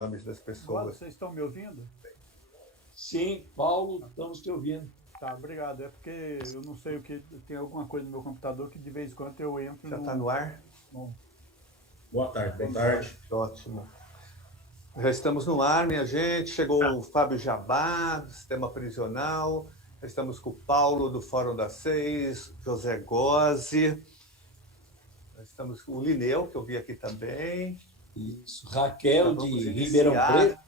nomes das Eduardo, pessoas. vocês estão me ouvindo? Sim, Paulo, estamos te ouvindo. Tá, obrigado. É porque eu não sei o que. Tem alguma coisa no meu computador que de vez em quando eu entro Já está no ar? num- Boa tarde, boa Boa tarde. Ótimo. Já estamos no ar, minha gente. Chegou o Fábio Jabá, do Sistema Prisional. Já estamos com o Paulo, do Fórum das Seis, José Gozzi. Já estamos com o Lineu, que eu vi aqui também. Isso, Já Raquel de vamos Ribeirão Preto. iniciar.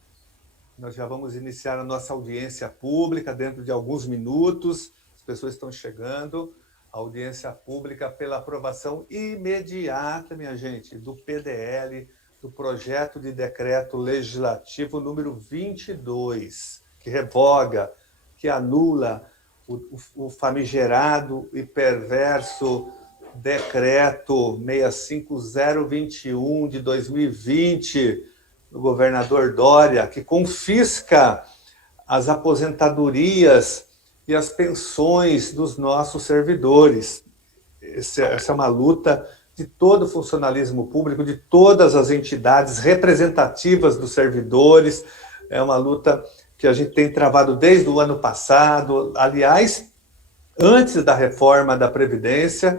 Nós já vamos iniciar a nossa audiência pública dentro de alguns minutos. As pessoas estão chegando. A audiência pública pela aprovação imediata, minha gente, do PDL, do projeto de decreto legislativo número 22, que revoga, que anula o famigerado e perverso decreto 65021 de 2020, do governador Dória, que confisca as aposentadorias e as pensões dos nossos servidores. Essa é uma luta de todo o funcionalismo público, de todas as entidades representativas dos servidores. É uma luta que a gente tem travado desde o ano passado. Aliás, antes da reforma da Previdência,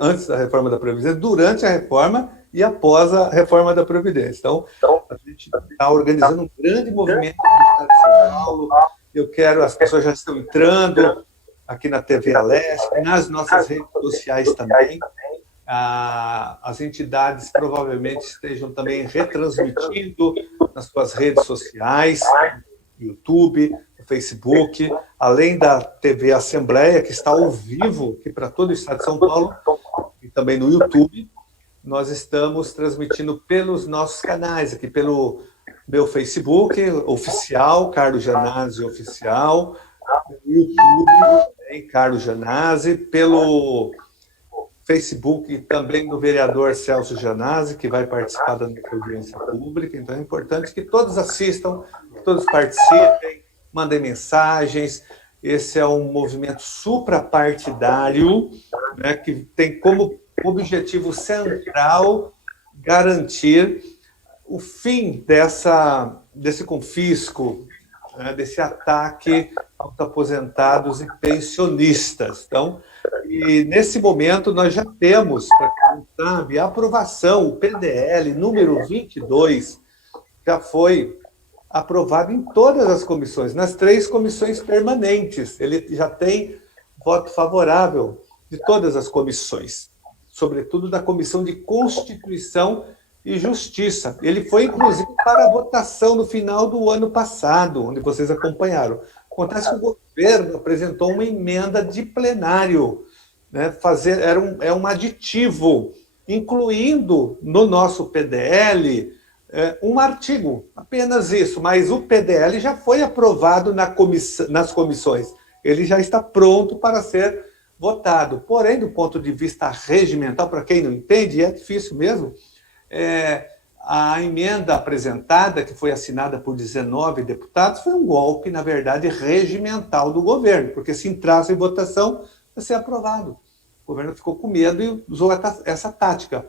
durante a reforma e após a reforma da Previdência. Então, a gente está organizando um grande movimento no estado de São Paulo. As pessoas já estão entrando aqui na TV Alesc, nas nossas redes sociais também. As entidades provavelmente estejam também retransmitindo nas suas redes sociais, no YouTube, no Facebook, além da TV Assembleia, que está ao vivo aqui para todo o estado de São Paulo, e também no YouTube. Nós estamos transmitindo pelos nossos canais, aqui pelo meu Facebook oficial, Carlos Janazzi Oficial, no YouTube também, Carlos Janazzi, pelo Facebook também do vereador Celso Janazzi, que vai participar da nossa audiência pública. Então é importante que todos assistam, que todos participem, mandem mensagens. Esse é um movimento suprapartidário, né, que tem como objetivo central garantir o fim desse confisco, né, desse ataque aos aposentados e pensionistas. Então, e nesse momento nós já temos, para quem não sabe, a aprovação, o PDL número 22 já foi aprovado em todas as comissões, nas 3 comissões permanentes. Ele já tem voto favorável de todas as comissões, sobretudo da Comissão de Constituição e Justiça. Ele foi, inclusive, para a votação no final do ano passado, onde vocês acompanharam. Acontece que o governo apresentou uma emenda de plenário, né, é um aditivo, incluindo no nosso PDL um artigo, apenas isso, mas o PDL já foi aprovado nas comissões, ele já está pronto para ser votado. Porém, do ponto de vista regimental, para quem não entende, é difícil mesmo, a emenda apresentada, que foi assinada por 19 deputados, foi um golpe, na verdade, regimental do governo, porque se entrasse em votação, ia ser aprovado. O governo ficou com medo e usou essa tática.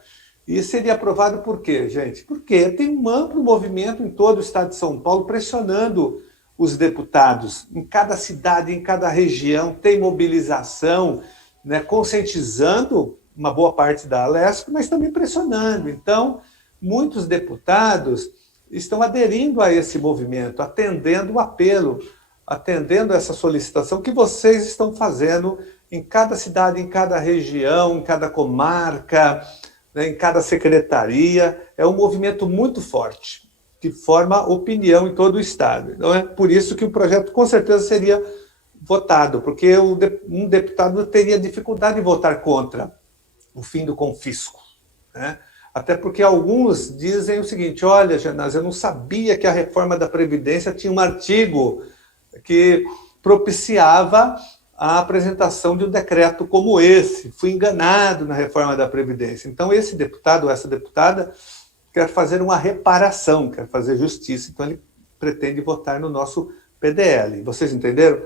E seria aprovado por quê, gente? Porque tem um amplo movimento em todo o estado de São Paulo pressionando os deputados. Em cada cidade, em cada região, tem mobilização, né, conscientizando uma boa parte da Alesc, mas também pressionando. Então, muitos deputados estão aderindo a esse movimento, atendendo o apelo, atendendo essa solicitação que vocês estão fazendo em cada cidade, em cada região, em cada comarca, né, em cada secretaria. É um movimento muito forte, que forma opinião em todo o estado. Então, é por isso que o projeto com certeza seria votado, porque um deputado teria dificuldade de votar contra o fim do confisco, né? Até porque alguns dizem o seguinte: olha, Janazzi, eu não sabia que a reforma da Previdência tinha um artigo que propiciava a apresentação de um decreto como esse. Fui enganado na reforma da Previdência. Então, esse deputado ou essa deputada quer fazer uma reparação, quer fazer justiça. Então, ele pretende votar no nosso PDL. Vocês entenderam?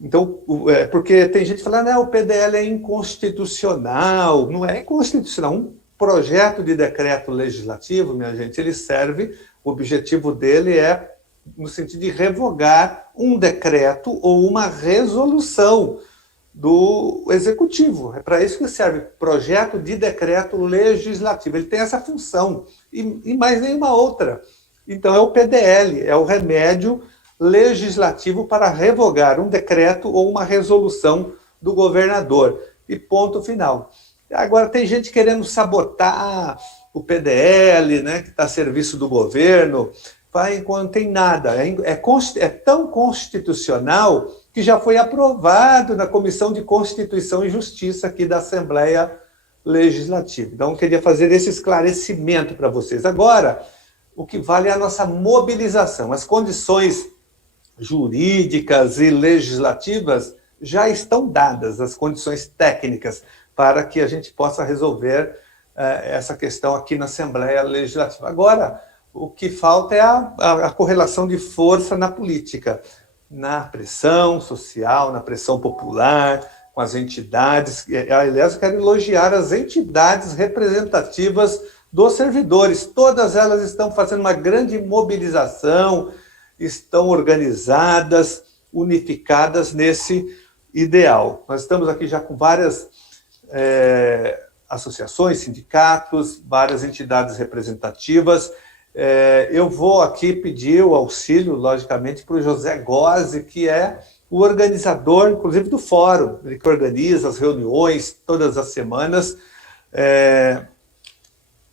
Então, porque tem gente falando, o PDL é inconstitucional. Não é inconstitucional. Um projeto de decreto legislativo, minha gente, ele serve O objetivo dele é no sentido de revogar um decreto ou uma resolução do Executivo. É para isso que serve projeto de decreto legislativo. Ele tem essa função e mais nenhuma outra. Então, é o PDL, é o remédio legislativo para revogar um decreto ou uma resolução do governador. E ponto final. Agora, tem gente querendo sabotar o PDL, né, que está a serviço do governo, não tem nada. É tão constitucional que já foi aprovado na Comissão de Constituição e Justiça aqui da Assembleia Legislativa. Então, eu queria fazer esse esclarecimento para vocês. Agora, o que vale é a nossa mobilização. As condições jurídicas e legislativas já estão dadas, as condições técnicas, para que a gente possa resolver essa questão aqui na Assembleia Legislativa. Agora, o que falta é a correlação de força na política, na pressão social, na pressão popular, com as entidades. Aliás, eu quero elogiar as entidades representativas dos servidores. Todas elas estão fazendo uma grande mobilização, estão organizadas, unificadas nesse ideal. Nós estamos aqui já com várias associações, sindicatos, várias entidades representativas. Eu vou aqui pedir o auxílio, logicamente, para o José Gozzi, que é o organizador, inclusive, do fórum, ele que organiza as reuniões todas as semanas,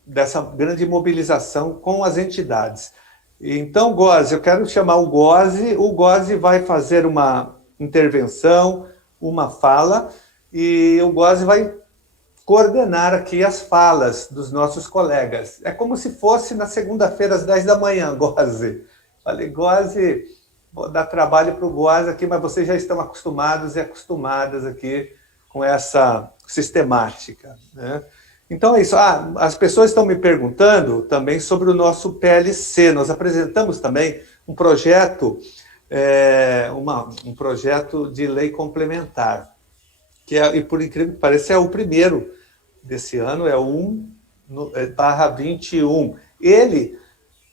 dessa grande mobilização com as entidades. Então, Gozzi, eu quero chamar o Gozzi vai fazer uma intervenção, uma fala, e o Gozzi vai coordenar aqui as falas dos nossos colegas. É como se fosse na segunda-feira, às 10 da manhã, Gozzi. Falei, Gozzi, vou dar trabalho para o Gozzi aqui, mas vocês já estão acostumados e acostumadas aqui com essa sistemática, né? Então é isso. As pessoas estão me perguntando também sobre o nosso PLC. Nós apresentamos também um projeto, um projeto de lei complementar, que e por incrível que pareça, é o primeiro desse ano, é o 1/21. Ele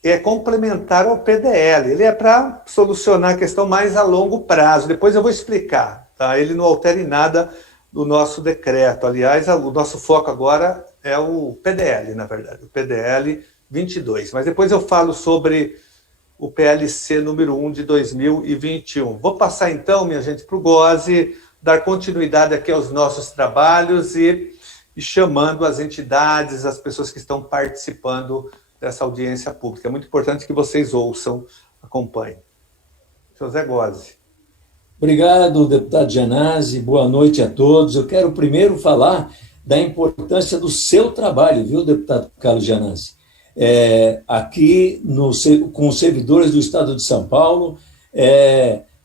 é complementar ao PDL, ele é para solucionar a questão mais a longo prazo. Depois eu vou explicar, tá? Ele não altera em nada do nosso decreto. Aliás, o nosso foco agora é o PDL, na verdade, o PDL 22. Mas depois eu falo sobre o PLC número 1 de 2021. Vou passar então, minha gente, para o Gozzi, dar continuidade aqui aos nossos trabalhos e chamando as entidades, as pessoas que estão participando dessa audiência pública. É muito importante que vocês ouçam, acompanhem. José Gozzi. Obrigado, deputado Gianazzi. Boa noite a todos. Eu quero primeiro falar da importância do seu trabalho, viu, deputado Carlos Gianazzi? Aqui com os servidores do Estado de São Paulo,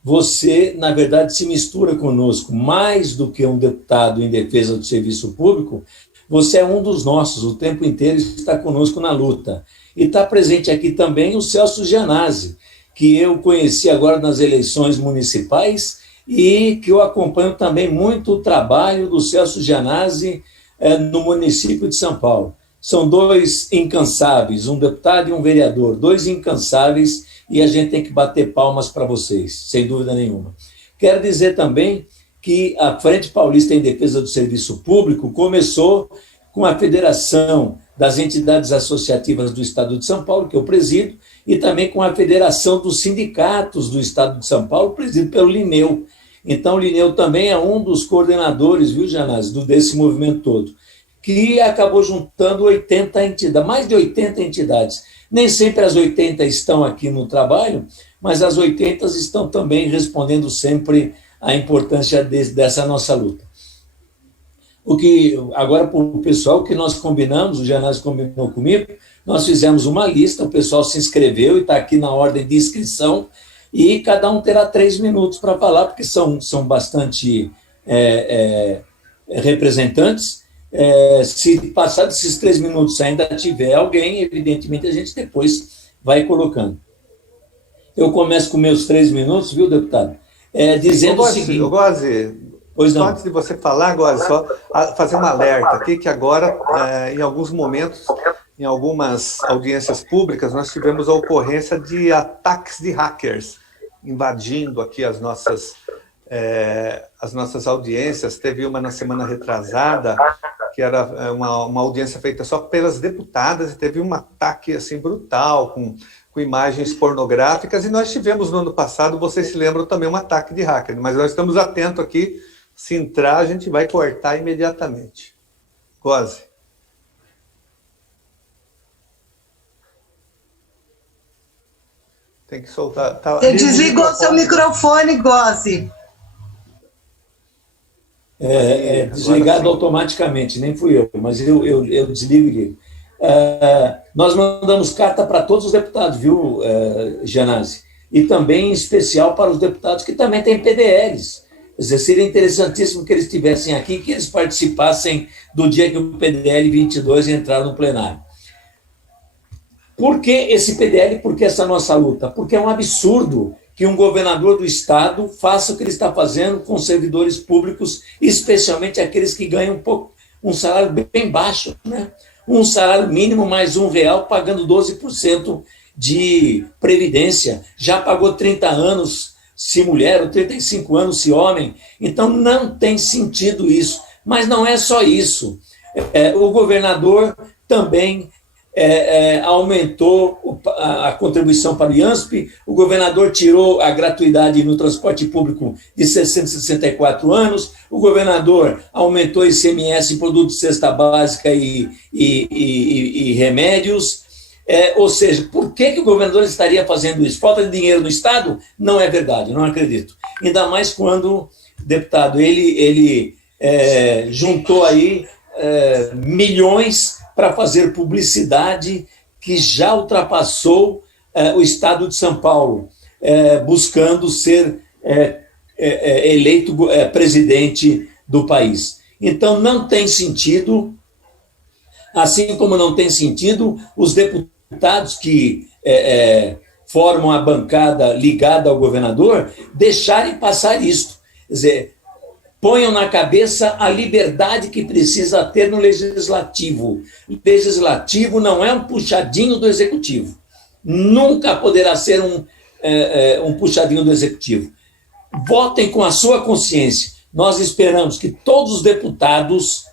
você, na verdade, se mistura conosco. Mais do que um deputado em defesa do serviço público, você é um dos nossos, o tempo inteiro está conosco na luta. E está presente aqui também o Celso Gianazzi, que eu conheci agora nas eleições municipais e que eu acompanho também muito o trabalho do Celso Gianazzi no município de São Paulo. São dois incansáveis, um deputado e um vereador, dois incansáveis, e a gente tem que bater palmas para vocês, sem dúvida nenhuma. Quero dizer também que a Frente Paulista em Defesa do Serviço Público começou com a Federação das Entidades Associativas do Estado de São Paulo, que eu presido, e também com a Federação dos Sindicatos do Estado de São Paulo, presidido pelo Lineu. Então, o Lineu também é um dos coordenadores, viu, Gianazzi, desse movimento todo, que acabou juntando 80 entidades, mais de 80 entidades. Nem sempre as 80 estão aqui no trabalho, mas as 80 estão também respondendo sempre à importância dessa nossa luta. Agora, para o pessoal que nós combinamos, o Gianazzi combinou comigo, nós fizemos uma lista, o pessoal se inscreveu e está aqui na ordem de inscrição, e cada um terá 3 minutos para falar, porque são bastante representantes. Se passar desses 3 minutos ainda tiver alguém, evidentemente a gente depois vai colocando. Eu começo com meus 3 minutos, viu, deputado? Dizendo o seguinte... Só antes de você falar, Gozzi, só fazer um alerta aqui, que agora, em alguns momentos, em algumas audiências públicas, nós tivemos a ocorrência de ataques de hackers invadindo aqui as nossas audiências. Teve uma na semana retrasada, que era uma audiência feita só pelas deputadas, e teve um ataque assim, brutal, com imagens pornográficas, e nós tivemos no ano passado, vocês se lembram, também um ataque de hacker, mas nós estamos atentos aqui, se entrar, a gente vai cortar imediatamente. Goze. Tem que soltar. Você desligou seu microfone, Goze. Desligado automaticamente, nem fui eu, mas eu desligo e ligo. Nós mandamos carta para todos os deputados, viu, Janazzi? E também, em especial, para os deputados que também têm PDLs. Quer dizer, seria interessantíssimo que eles estivessem aqui, que eles participassem do dia que o PDL 22 entrar no plenário. Por que esse PDL? Por que essa nossa luta? Porque é um absurdo que um governador do estado faça o que ele está fazendo com servidores públicos, especialmente aqueles que ganham um salário bem baixo, né? Um salário mínimo mais R$1, pagando 12% de previdência. Já pagou 30 anos se mulher, ou 35 anos se homem. Então, não tem sentido isso. Mas não é só isso. O governador também aumentou a contribuição para o IANSP, o governador tirou a gratuidade no transporte público de 664 anos, o governador aumentou o ICMS em produtos de cesta básica e remédios. Ou seja, por que o governador estaria fazendo isso? Falta de dinheiro no Estado? Não é verdade, não acredito. Ainda mais quando, deputado, ele juntou aí milhões para fazer publicidade que já ultrapassou o Estado de São Paulo, buscando ser eleito presidente do país. Então, não tem sentido, assim como não tem sentido os deputados que formam a bancada ligada ao governador deixarem passar isto. Quer dizer, ponham na cabeça a liberdade que precisa ter no legislativo. O legislativo não é um puxadinho do executivo. Nunca poderá ser um puxadinho do executivo. Votem com a sua consciência. Nós esperamos que todos os deputados,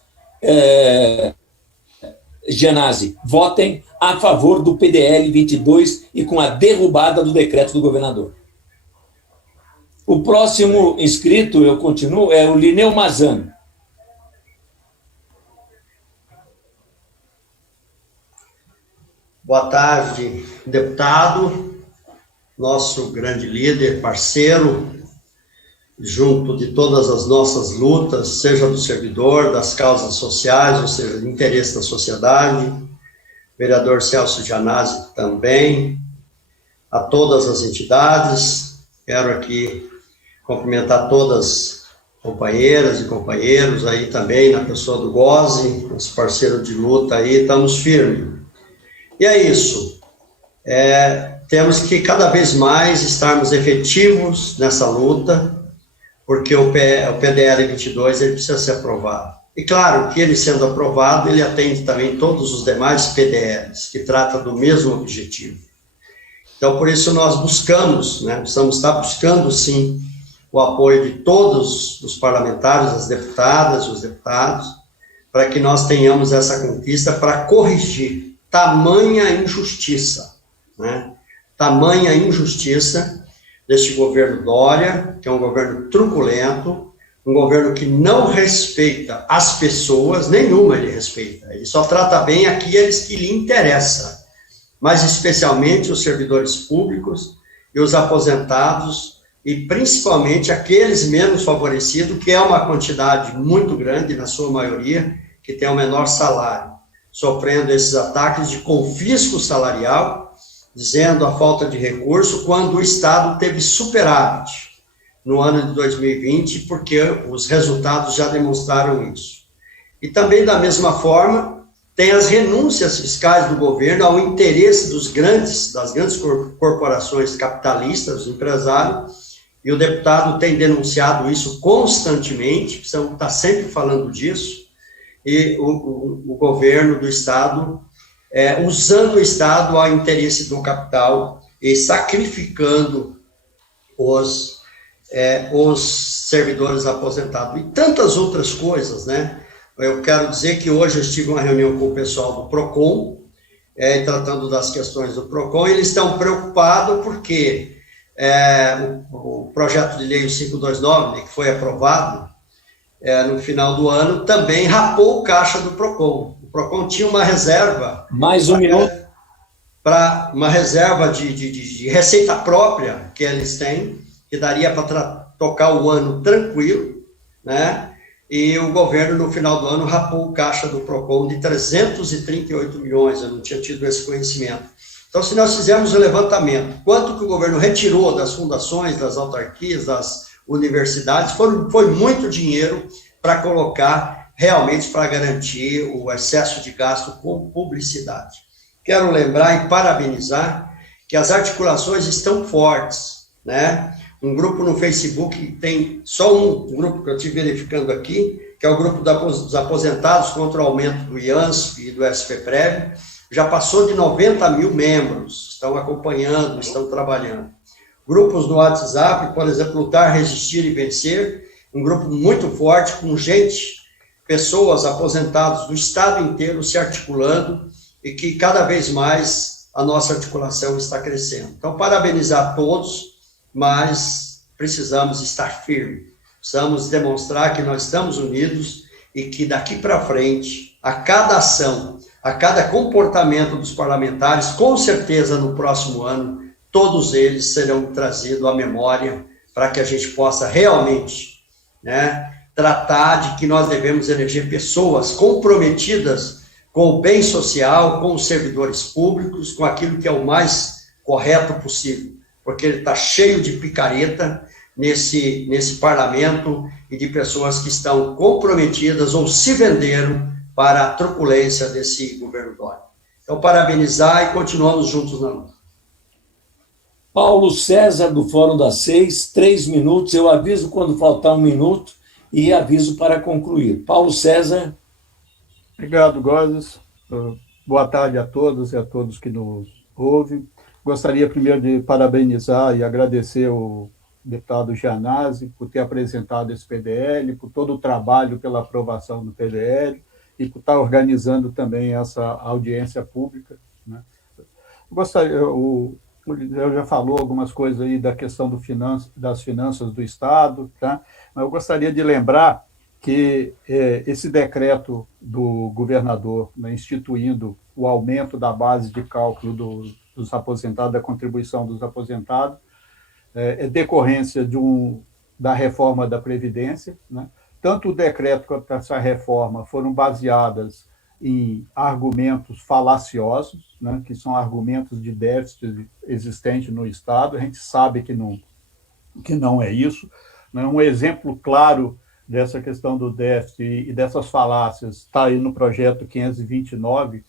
Janazzi, votem a favor do PDL 22 e com a derrubada do decreto do governador. O próximo inscrito, eu continuo, é o Lineu Mazano. Boa tarde, deputado, nosso grande líder, parceiro, junto de todas as nossas lutas, seja do servidor, das causas sociais, ou seja, do interesse da sociedade, vereador Celso Janazzi também, a todas as entidades, quero aqui cumprimentar todas as companheiras e companheiros aí também, na pessoa do Goze, nosso parceiro de luta aí, estamos firmes. E é isso, temos que cada vez mais estarmos efetivos nessa luta, porque o PDL 22 ele precisa ser aprovado. E claro que ele sendo aprovado, ele atende também todos os demais PDLs, que tratam do mesmo objetivo. Então, por isso nós buscamos, precisamos estar buscando sim, o apoio de todos os parlamentares, as deputadas, os deputados, para que nós tenhamos essa conquista para corrigir tamanha injustiça, tamanha injustiça deste governo Dória, que é um governo truculento, um governo que não respeita as pessoas, nenhuma ele respeita, ele só trata bem aqueles que lhe interessam, mas especialmente os servidores públicos e os aposentados, e principalmente aqueles menos favorecidos, que é uma quantidade muito grande, na sua maioria, que tem o menor salário, sofrendo esses ataques de confisco salarial, dizendo a falta de recurso, quando o Estado teve superávit no ano de 2020, porque os resultados já demonstraram isso. E também, da mesma forma, tem as renúncias fiscais do governo ao interesse das grandes corporações capitalistas, dos empresários, e o deputado tem denunciado isso constantemente, precisamos estar sempre falando disso, e o governo do Estado usando o Estado ao interesse do capital e sacrificando os servidores aposentados e tantas outras coisas, né? Eu quero dizer que hoje eu tive uma reunião com o pessoal do PROCON, tratando das questões do PROCON, e eles estão preocupados porque o projeto de lei 529, né, que foi aprovado no final do ano, também rapou o caixa do PROCON. O PROCON tinha uma reserva... Mais um minuto. Para uma reserva de receita própria que eles têm, que daria para tocar o ano tranquilo, né? E o governo, no final do ano, rapou o caixa do PROCON de 338 milhões, eu não tinha tido esse conhecimento. Então, se nós fizermos o levantamento, quanto que o governo retirou das fundações, das autarquias, das universidades, foi muito dinheiro para colocar, realmente, para garantir o excesso de gasto com publicidade. Quero lembrar e parabenizar que as articulações estão fortes, né? Um grupo no Facebook, tem só um grupo que eu estive verificando aqui, que é o grupo dos aposentados contra o aumento do IANSP e do SPPREV, já passou de 90 mil membros, estão acompanhando, estão trabalhando. Grupos no WhatsApp, por exemplo, Lutar, Resistir e Vencer, um grupo muito forte, com pessoas aposentadas do estado inteiro se articulando, e que cada vez mais a nossa articulação está crescendo. Então, parabenizar a todos, mas precisamos estar firmes, precisamos demonstrar que nós estamos unidos e que daqui para frente, a cada ação, a cada comportamento dos parlamentares, com certeza no próximo ano, todos eles serão trazidos à memória para que a gente possa realmente, né, tratar de que nós devemos eleger pessoas comprometidas com o bem social, com os servidores públicos, com aquilo que é o mais correto possível, porque ele está cheio de picareta nesse parlamento e de pessoas que estão comprometidas ou se venderam para a truculência desse governo Dória. Então, parabenizar e continuamos juntos na luta. Paulo César, do Fórum das 6, 3 minutos. Eu aviso quando faltar 1 minuto e aviso para concluir. Paulo César. Obrigado, Gozes. Boa tarde a todos e a todos que nos ouvem. Gostaria primeiro de parabenizar e agradecer o deputado Gianazzi por ter apresentado esse PDL, por todo o trabalho pela aprovação do PDL e por estar organizando também essa audiência pública, né? Eu já falou algumas coisas aí da questão das finanças do Estado, tá? Mas eu gostaria de lembrar que esse decreto do governador, né, instituindo o aumento da base de cálculo dos aposentados, da contribuição dos aposentados, é decorrência da reforma da Previdência, né? Tanto o decreto quanto essa reforma foram baseadas em argumentos falaciosos, né, que são argumentos de déficit existente no Estado. A gente sabe que não é isso, né? Um exemplo claro dessa questão do déficit e dessas falácias está aí no projeto 529,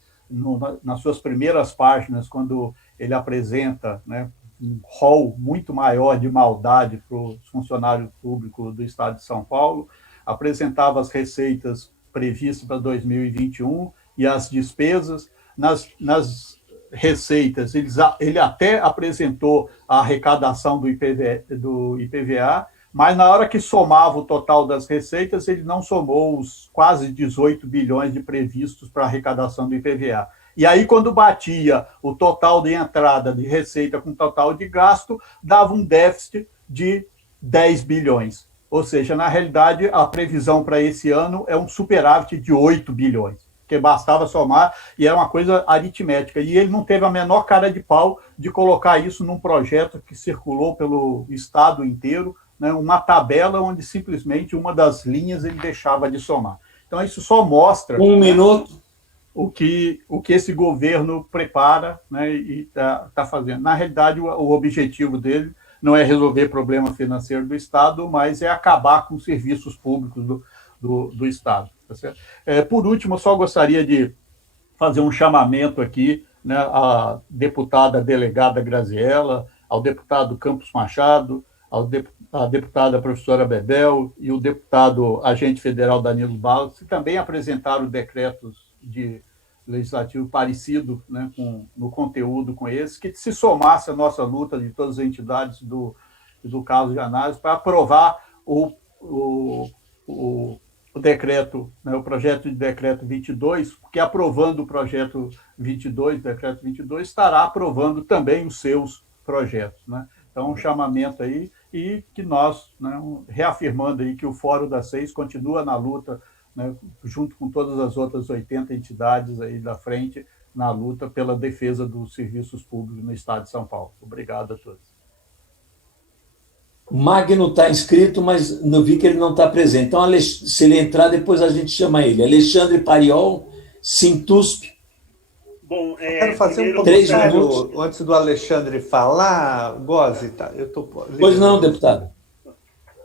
nas suas primeiras páginas, quando ele apresenta, né, um rol muito maior de maldade para os funcionários públicos do Estado de São Paulo, apresentava as receitas previstas para 2021 e as despesas. Nas receitas, ele até apresentou a arrecadação do IPVA, mas na hora que somava o total das receitas, ele não somou os quase 18 bilhões de previstos para a arrecadação do IPVA. E aí, quando batia o total de entrada de receita com o total de gasto, dava um déficit de 10 bilhões. Ou seja, na realidade, a previsão para esse ano é um superávit de 8 bilhões, que bastava somar, e era uma coisa aritmética. E ele não teve a menor cara de pau de colocar isso num projeto que circulou pelo Estado inteiro, né, uma tabela onde simplesmente uma das linhas ele deixava de somar. Então, isso só mostra... 1 minuto. O que esse governo prepara, né, e está fazendo. Na realidade, o objetivo dele não é resolver problema financeiro do Estado, mas é acabar com os serviços públicos do Estado. Tá certo? Por último, eu só gostaria de fazer um chamamento aqui, né, à deputada delegada Graziella, ao deputado Campos Machado, à deputada professora Bebel e o deputado agente federal Danilo Barros, que também apresentaram decretos de legislativo parecido, né, no conteúdo com esse, que se somasse à nossa luta de todas as entidades do caso de análise para aprovar o decreto, né, o projeto de decreto 22, porque aprovando o projeto 22, decreto 22, estará aprovando também os seus projetos, né? Então, um chamamento aí, e que nós, né, reafirmando aí que o Fórum das Seis continua na luta, né, junto com todas as outras 80 entidades aí da frente, na luta pela defesa dos serviços públicos no Estado de São Paulo. Obrigado a todos. Magno está inscrito, mas não vi que ele não está presente. Então, se ele entrar, depois a gente chama ele. Alexandre Pariol, Sintusp. Bom, quero fazer um 3 comentário minutos. antes do Alexandre falar. Gozi, tá? Eu tô Pois não, deputado.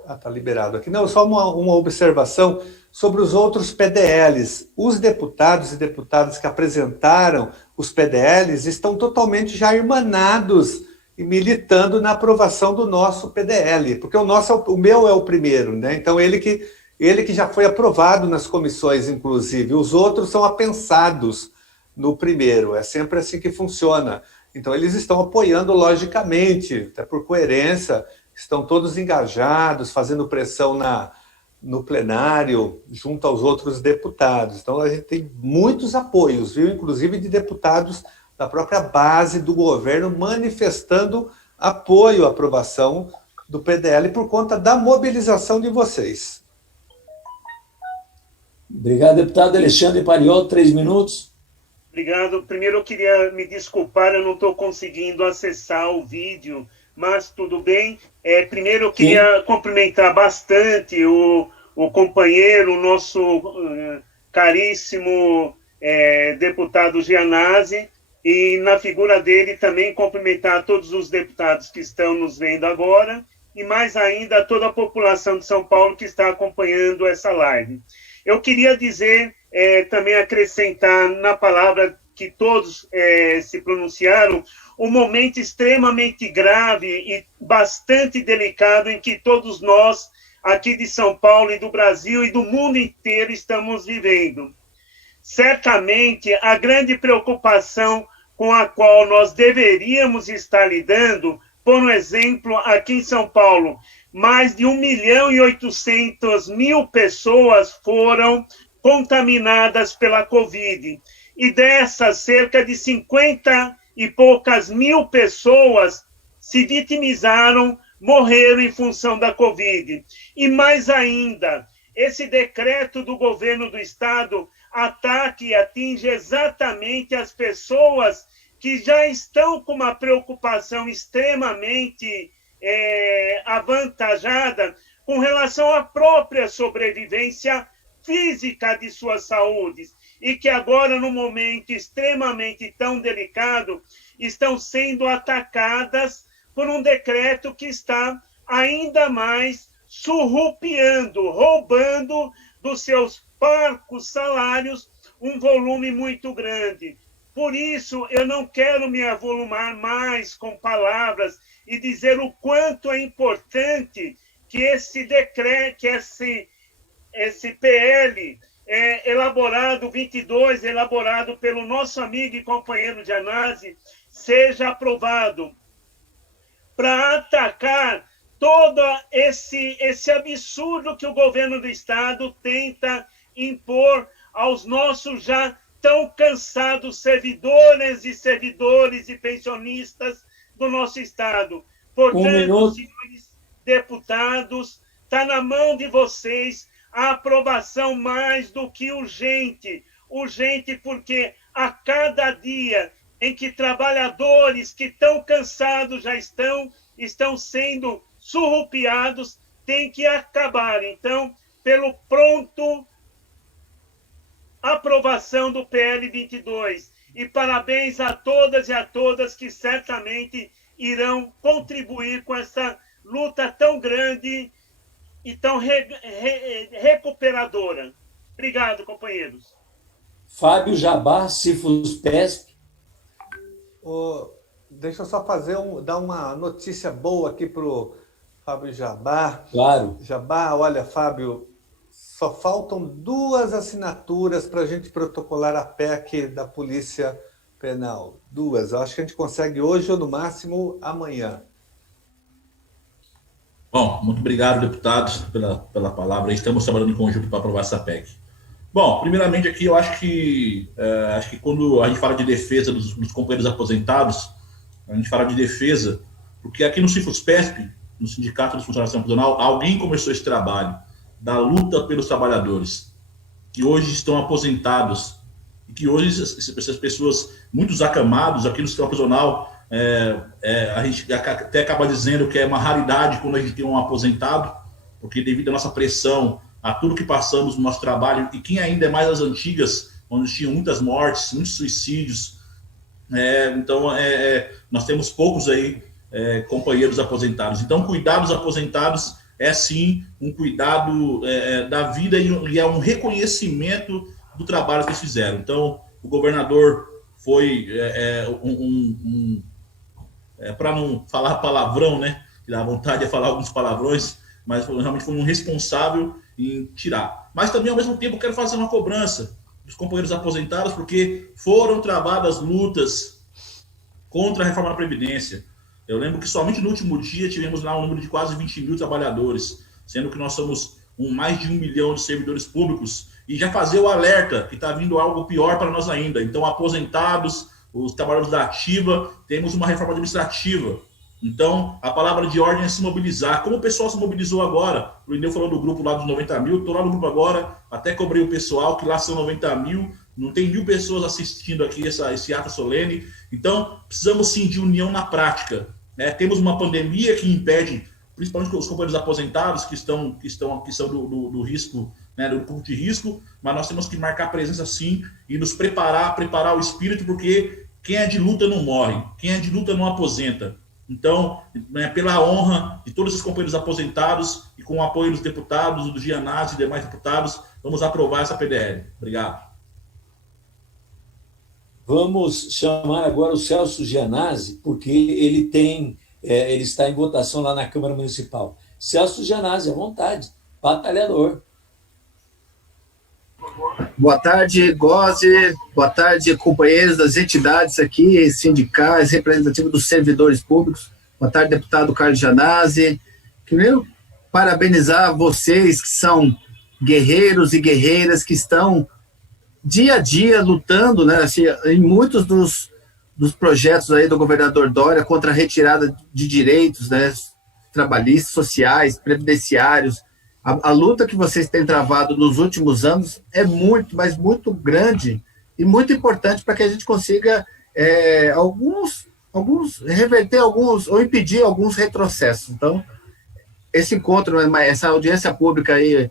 Está liberado aqui. Não, só uma observação sobre os outros PDLs. Os deputados e deputadas que apresentaram os PDLs estão totalmente já irmanados e militando na aprovação do nosso PDL, porque o meu é o primeiro, né? Então ele que já foi aprovado nas comissões, inclusive. Os outros são apensados no primeiro. É sempre assim que funciona. Então eles estão apoiando logicamente, até por coerência, estão todos engajados, fazendo pressão no plenário, junto aos outros deputados. Então a gente tem muitos apoios, viu? Inclusive de deputados da própria base do governo, manifestando apoio à aprovação do PDL por conta da mobilização de vocês. Obrigado, deputado Alexandre Pariol, 3 minutos. Obrigado. Primeiro eu queria me desculpar, eu não estou conseguindo acessar o vídeo, mas tudo bem. Primeiro eu queria cumprimentar bastante o companheiro, o nosso caríssimo deputado Gianazzi, e na figura dele também cumprimentar todos os deputados que estão nos vendo agora, e mais ainda toda a população de São Paulo que está acompanhando essa live. Eu queria dizer, também acrescentar na palavra que todos se pronunciaram, um momento extremamente grave e bastante delicado em que todos nós, aqui de São Paulo e do Brasil e do mundo inteiro, estamos vivendo. Certamente, a grande preocupação com a qual nós deveríamos estar lidando, por exemplo, aqui em São Paulo, mais de 1.800.000 pessoas foram contaminadas pela Covid. E dessas, cerca de 50 e poucas mil pessoas se vitimizaram, morreram em função da Covid. E mais ainda, esse decreto do governo do Estado ataca e atinge exatamente as pessoas que já estão com uma preocupação extremamente avantajada com relação à própria sobrevivência física de suas saúdes, e que agora, num momento extremamente tão delicado, estão sendo atacadas por um decreto que está ainda mais surrupiando, roubando dos seus parcos salários um volume muito grande. Por isso, eu não quero me avolumar mais com palavras e dizer o quanto é importante que esse decreto, que esse PL elaborado, 22, elaborado pelo nosso amigo e companheiro Gianazzi, seja aprovado para atacar todo esse absurdo que o governo do Estado tenta impor aos nossos já tão cansados servidores e pensionistas do nosso Estado. Portanto, senhores deputados, está na mão de vocês a aprovação mais do que urgente. Urgente porque a cada dia em que trabalhadores que estão cansados já estão sendo surrupiados, tem que acabar. Então, pelo pronto aprovação do PL 22. E parabéns a todas e a todas que certamente irão contribuir com essa luta tão grande e tão recuperadora. Obrigado, companheiros. Fábio Jabá, Cifuspesp. Deixa eu só dar uma notícia boa aqui para o Fábio Jabá. Claro. Jabá, olha, Fábio, Só faltam 2 assinaturas para a gente protocolar a PEC da Polícia Penal. 2. Eu acho que a gente consegue hoje ou, no máximo, amanhã. Bom, muito obrigado, deputados, pela palavra. Estamos trabalhando em conjunto para aprovar essa PEC. Bom, primeiramente aqui, eu acho que quando a gente fala de defesa dos companheiros aposentados, a gente fala de defesa, porque aqui no Cifruspesp, no Sindicato dos Funcionários Prisional, alguém começou esse trabalho da luta pelos trabalhadores, que hoje estão aposentados, e que hoje essas pessoas, muitos acamados aqui no sistema prisional, a gente até acaba dizendo que é uma raridade quando a gente tem um aposentado, porque devido à nossa pressão, a tudo que passamos no nosso trabalho, e quem ainda é mais as antigas, onde tinham muitas mortes, muitos suicídios, então nós temos poucos aí companheiros aposentados. Então, cuidar dos aposentados é sim um cuidado da vida e é um reconhecimento do trabalho que eles fizeram. Então, o governador foi para não falar palavrão, né? Que dá vontade de falar alguns palavrões, mas realmente foi um responsável em tirar. Mas também, ao mesmo tempo, quero fazer uma cobrança dos companheiros aposentados, porque foram travadas lutas contra a reforma da Previdência. Eu lembro que somente no último dia tivemos lá um número de quase 20 mil trabalhadores, sendo que nós somos mais de 1 milhão de servidores públicos, e já fazer o alerta que está vindo algo pior para nós ainda. Então, aposentados, os trabalhadores da ativa, temos uma reforma administrativa. Então, a palavra de ordem é se mobilizar. Como o pessoal se mobilizou agora? O Lineu falou do grupo lá dos 90 mil, estou lá no grupo agora, até cobrei o pessoal, que lá são 90 mil, não tem 1.000 pessoas assistindo aqui esse ato solene. Então, precisamos sim de união na prática. Temos uma pandemia que impede, principalmente os companheiros aposentados que são do risco, do grupo de risco, mas nós temos que marcar presença sim e nos preparar o espírito, porque quem é de luta não morre, quem é de luta não aposenta. Então, pela honra de todos esses companheiros aposentados e com o apoio dos deputados, do Gianazzi e demais deputados, vamos aprovar essa PDL. Obrigado. Vamos chamar agora o Celso Gianazzi, porque ele está em votação lá na Câmara Municipal. Celso Gianazzi, à vontade, batalhador. Boa tarde, Gose. Boa tarde, companheiros das entidades aqui, sindicais, representativos dos servidores públicos. Boa tarde, deputado Carlos Gianazzi. Primeiro, parabenizar vocês que são guerreiros e guerreiras que estão dia a dia lutando, né, assim, em muitos dos projetos aí do governador Dória contra a retirada de direitos, né, trabalhistas, sociais, previdenciários. A luta que vocês têm travado nos últimos anos é muito, mas muito grande e muito importante para que a gente consiga reverter alguns ou impedir alguns retrocessos. Então, esse encontro, essa audiência pública aí,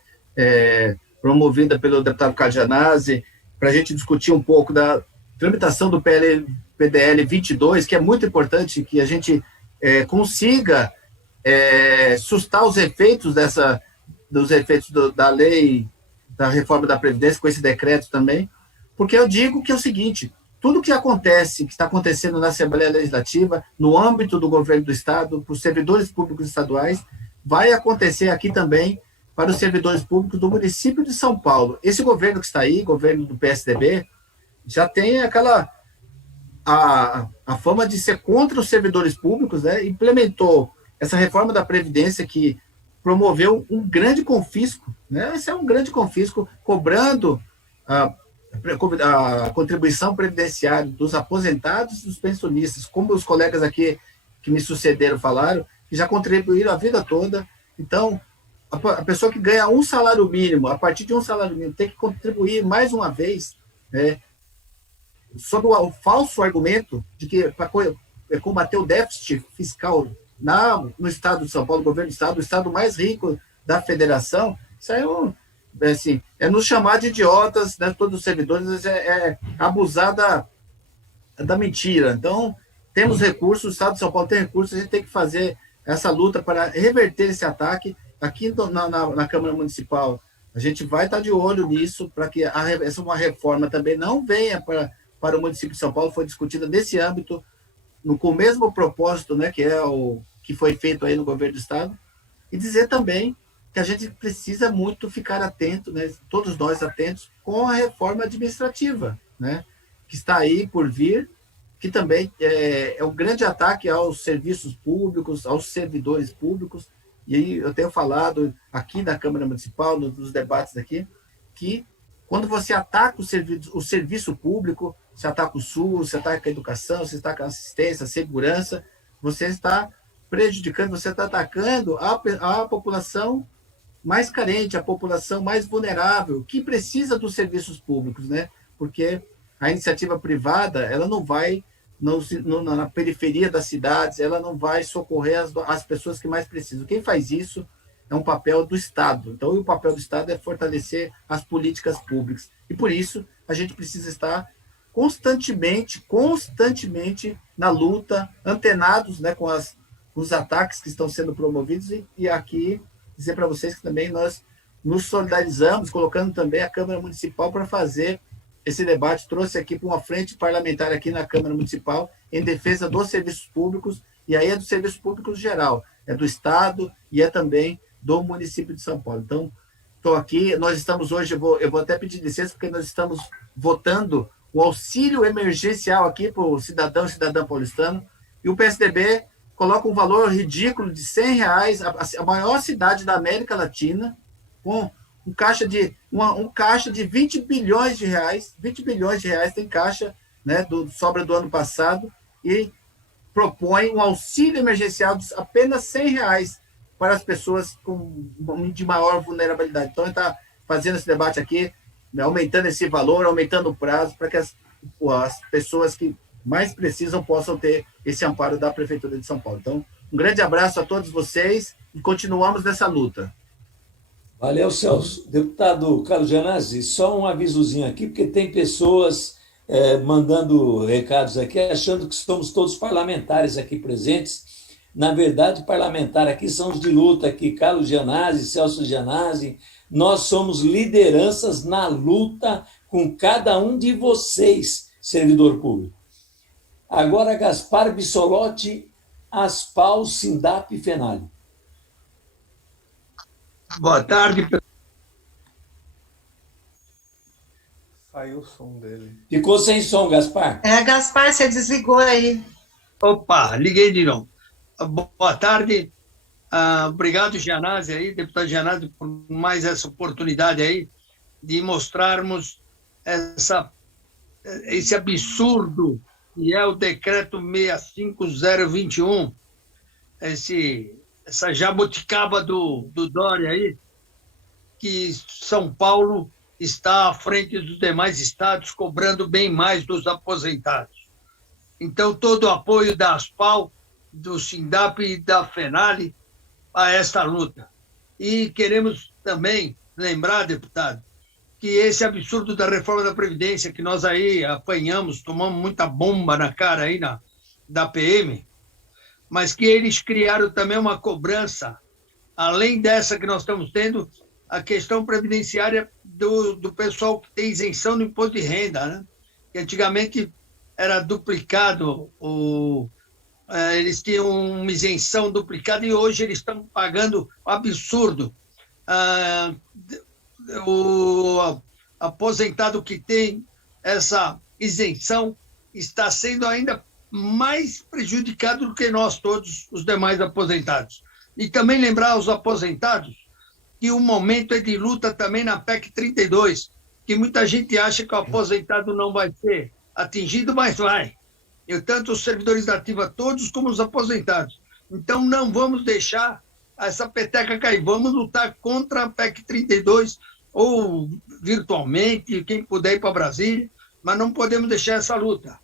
promovida pelo deputado Carlos Gianazzi, para a gente discutir um pouco da tramitação do PDL 22, que é muito importante que a gente consiga sustar os efeitos da lei da reforma da Previdência, com esse decreto também, porque eu digo que é o seguinte: tudo que acontece, que está acontecendo na Assembleia Legislativa, no âmbito do governo do Estado, para os servidores públicos estaduais, vai acontecer aqui também para os servidores públicos do município de São Paulo. Esse governo que está aí, governo do PSDB, já tem a fama de ser contra os servidores públicos, né? Implementou essa reforma da Previdência que promoveu um grande confisco, né? Esse é um grande confisco, cobrando a contribuição previdenciária dos aposentados e dos pensionistas, como os colegas aqui que me sucederam falaram, que já contribuíram a vida toda. Então, a pessoa que ganha um salário mínimo, a partir de um salário mínimo, tem que contribuir mais uma vez, sob o falso argumento de que para combater o déficit fiscal no estado de São Paulo, o governo do estado, o estado mais rico da federação. Isso aí é nos chamar de idiotas, né, todos os servidores, abusar da mentira. Então, temos recursos, o estado de São Paulo tem recursos, a gente tem que fazer essa luta para reverter esse ataque. Aqui na Câmara Municipal, a gente vai estar de olho nisso, para que essa uma reforma também não venha para o município de São Paulo. Foi discutida nesse âmbito, com o mesmo propósito, né, que foi feito aí no governo do estado. E dizer também, que a gente precisa muito ficar atento, né, todos nós atentos, com a reforma administrativa, né, que está aí por vir, que também é um grande ataque aos serviços públicos, aos servidores públicos. E aí eu tenho falado aqui na Câmara Municipal, nos debates aqui, que quando você ataca o serviço público, você ataca o SUS, você ataca a educação, você ataca a assistência, a segurança, você está prejudicando, você está atacando a população mais carente, a população mais vulnerável, que precisa dos serviços públicos, né? Porque a iniciativa privada, ela não vai na periferia das cidades, ela não vai socorrer as pessoas que mais precisam. Quem faz isso é um papel do Estado. Então, o papel do Estado é fortalecer as políticas públicas. E, por isso, a gente precisa estar constantemente na luta, antenados, né, com os ataques que estão sendo promovidos. E aqui, dizer para vocês que também nós nos solidarizamos, colocando também a Câmara Municipal para fazer esse debate, trouxe aqui para uma frente parlamentar aqui na Câmara Municipal em defesa dos serviços públicos, e aí é dos serviços públicos geral, é do Estado e é também do município de São Paulo. Então, estou aqui, nós estamos hoje, eu vou até pedir licença, porque nós estamos votando o auxílio emergencial aqui para o cidadão e cidadã paulistano, e o PSDB coloca um valor ridículo de R$100, a maior cidade da América Latina, com um caixa de 20 bilhões de reais, 20 bilhões de reais tem caixa, né, sobra do ano passado, e propõe um auxílio emergencial de apenas R$100 para as pessoas de maior vulnerabilidade. Então, ele está fazendo esse debate aqui, né, aumentando esse valor, aumentando o prazo, para que as pessoas que mais precisam possam ter esse amparo da Prefeitura de São Paulo. Então, um grande abraço a todos vocês e continuamos nessa luta. Valeu, Celso. Deputado Carlos Gianazzi, só um avisozinho aqui, porque tem pessoas mandando recados aqui, achando que somos todos parlamentares aqui presentes. Na verdade, parlamentar aqui são os de luta, aqui, Carlos Gianazzi, Celso Gianazzi. Nós somos lideranças na luta com cada um de vocês, servidor público. Agora, Gaspar Bissolotti, Aspal, Sindap e Fenalho. Boa tarde. Saiu o som dele. Ficou sem som, Gaspar. Gaspar, você desligou aí. Opa, liguei de novo. Boa tarde. Obrigado, Gianazzi, aí, deputado Gianazzi, por mais essa oportunidade aí de mostrarmos esse absurdo que é o decreto 65021, essa jabuticaba do Dória aí, que São Paulo está à frente dos demais estados, cobrando bem mais dos aposentados. Então, todo o apoio da Aspal, do Sindap e da Fenale a esta luta. E queremos também lembrar, deputado, que esse absurdo da reforma da Previdência, que nós aí apanhamos, tomamos muita bomba na cara aí da PM, mas que eles criaram também uma cobrança, além dessa que nós estamos tendo, a questão previdenciária do pessoal que tem isenção do imposto de renda, né? Que antigamente era duplicado, eles tinham uma isenção duplicada e hoje eles estão pagando um absurdo. O aposentado que tem essa isenção está sendo ainda mais prejudicado do que nós todos, os demais aposentados. E também lembrar aos aposentados que o momento é de luta também na PEC 32, que muita gente acha que o aposentado não vai ser atingido, mas vai. Tanto os servidores da ativa todos como os aposentados. Então não vamos deixar essa peteca cair, vamos lutar contra a PEC 32, ou virtualmente, quem puder ir para Brasília, mas não podemos deixar essa luta.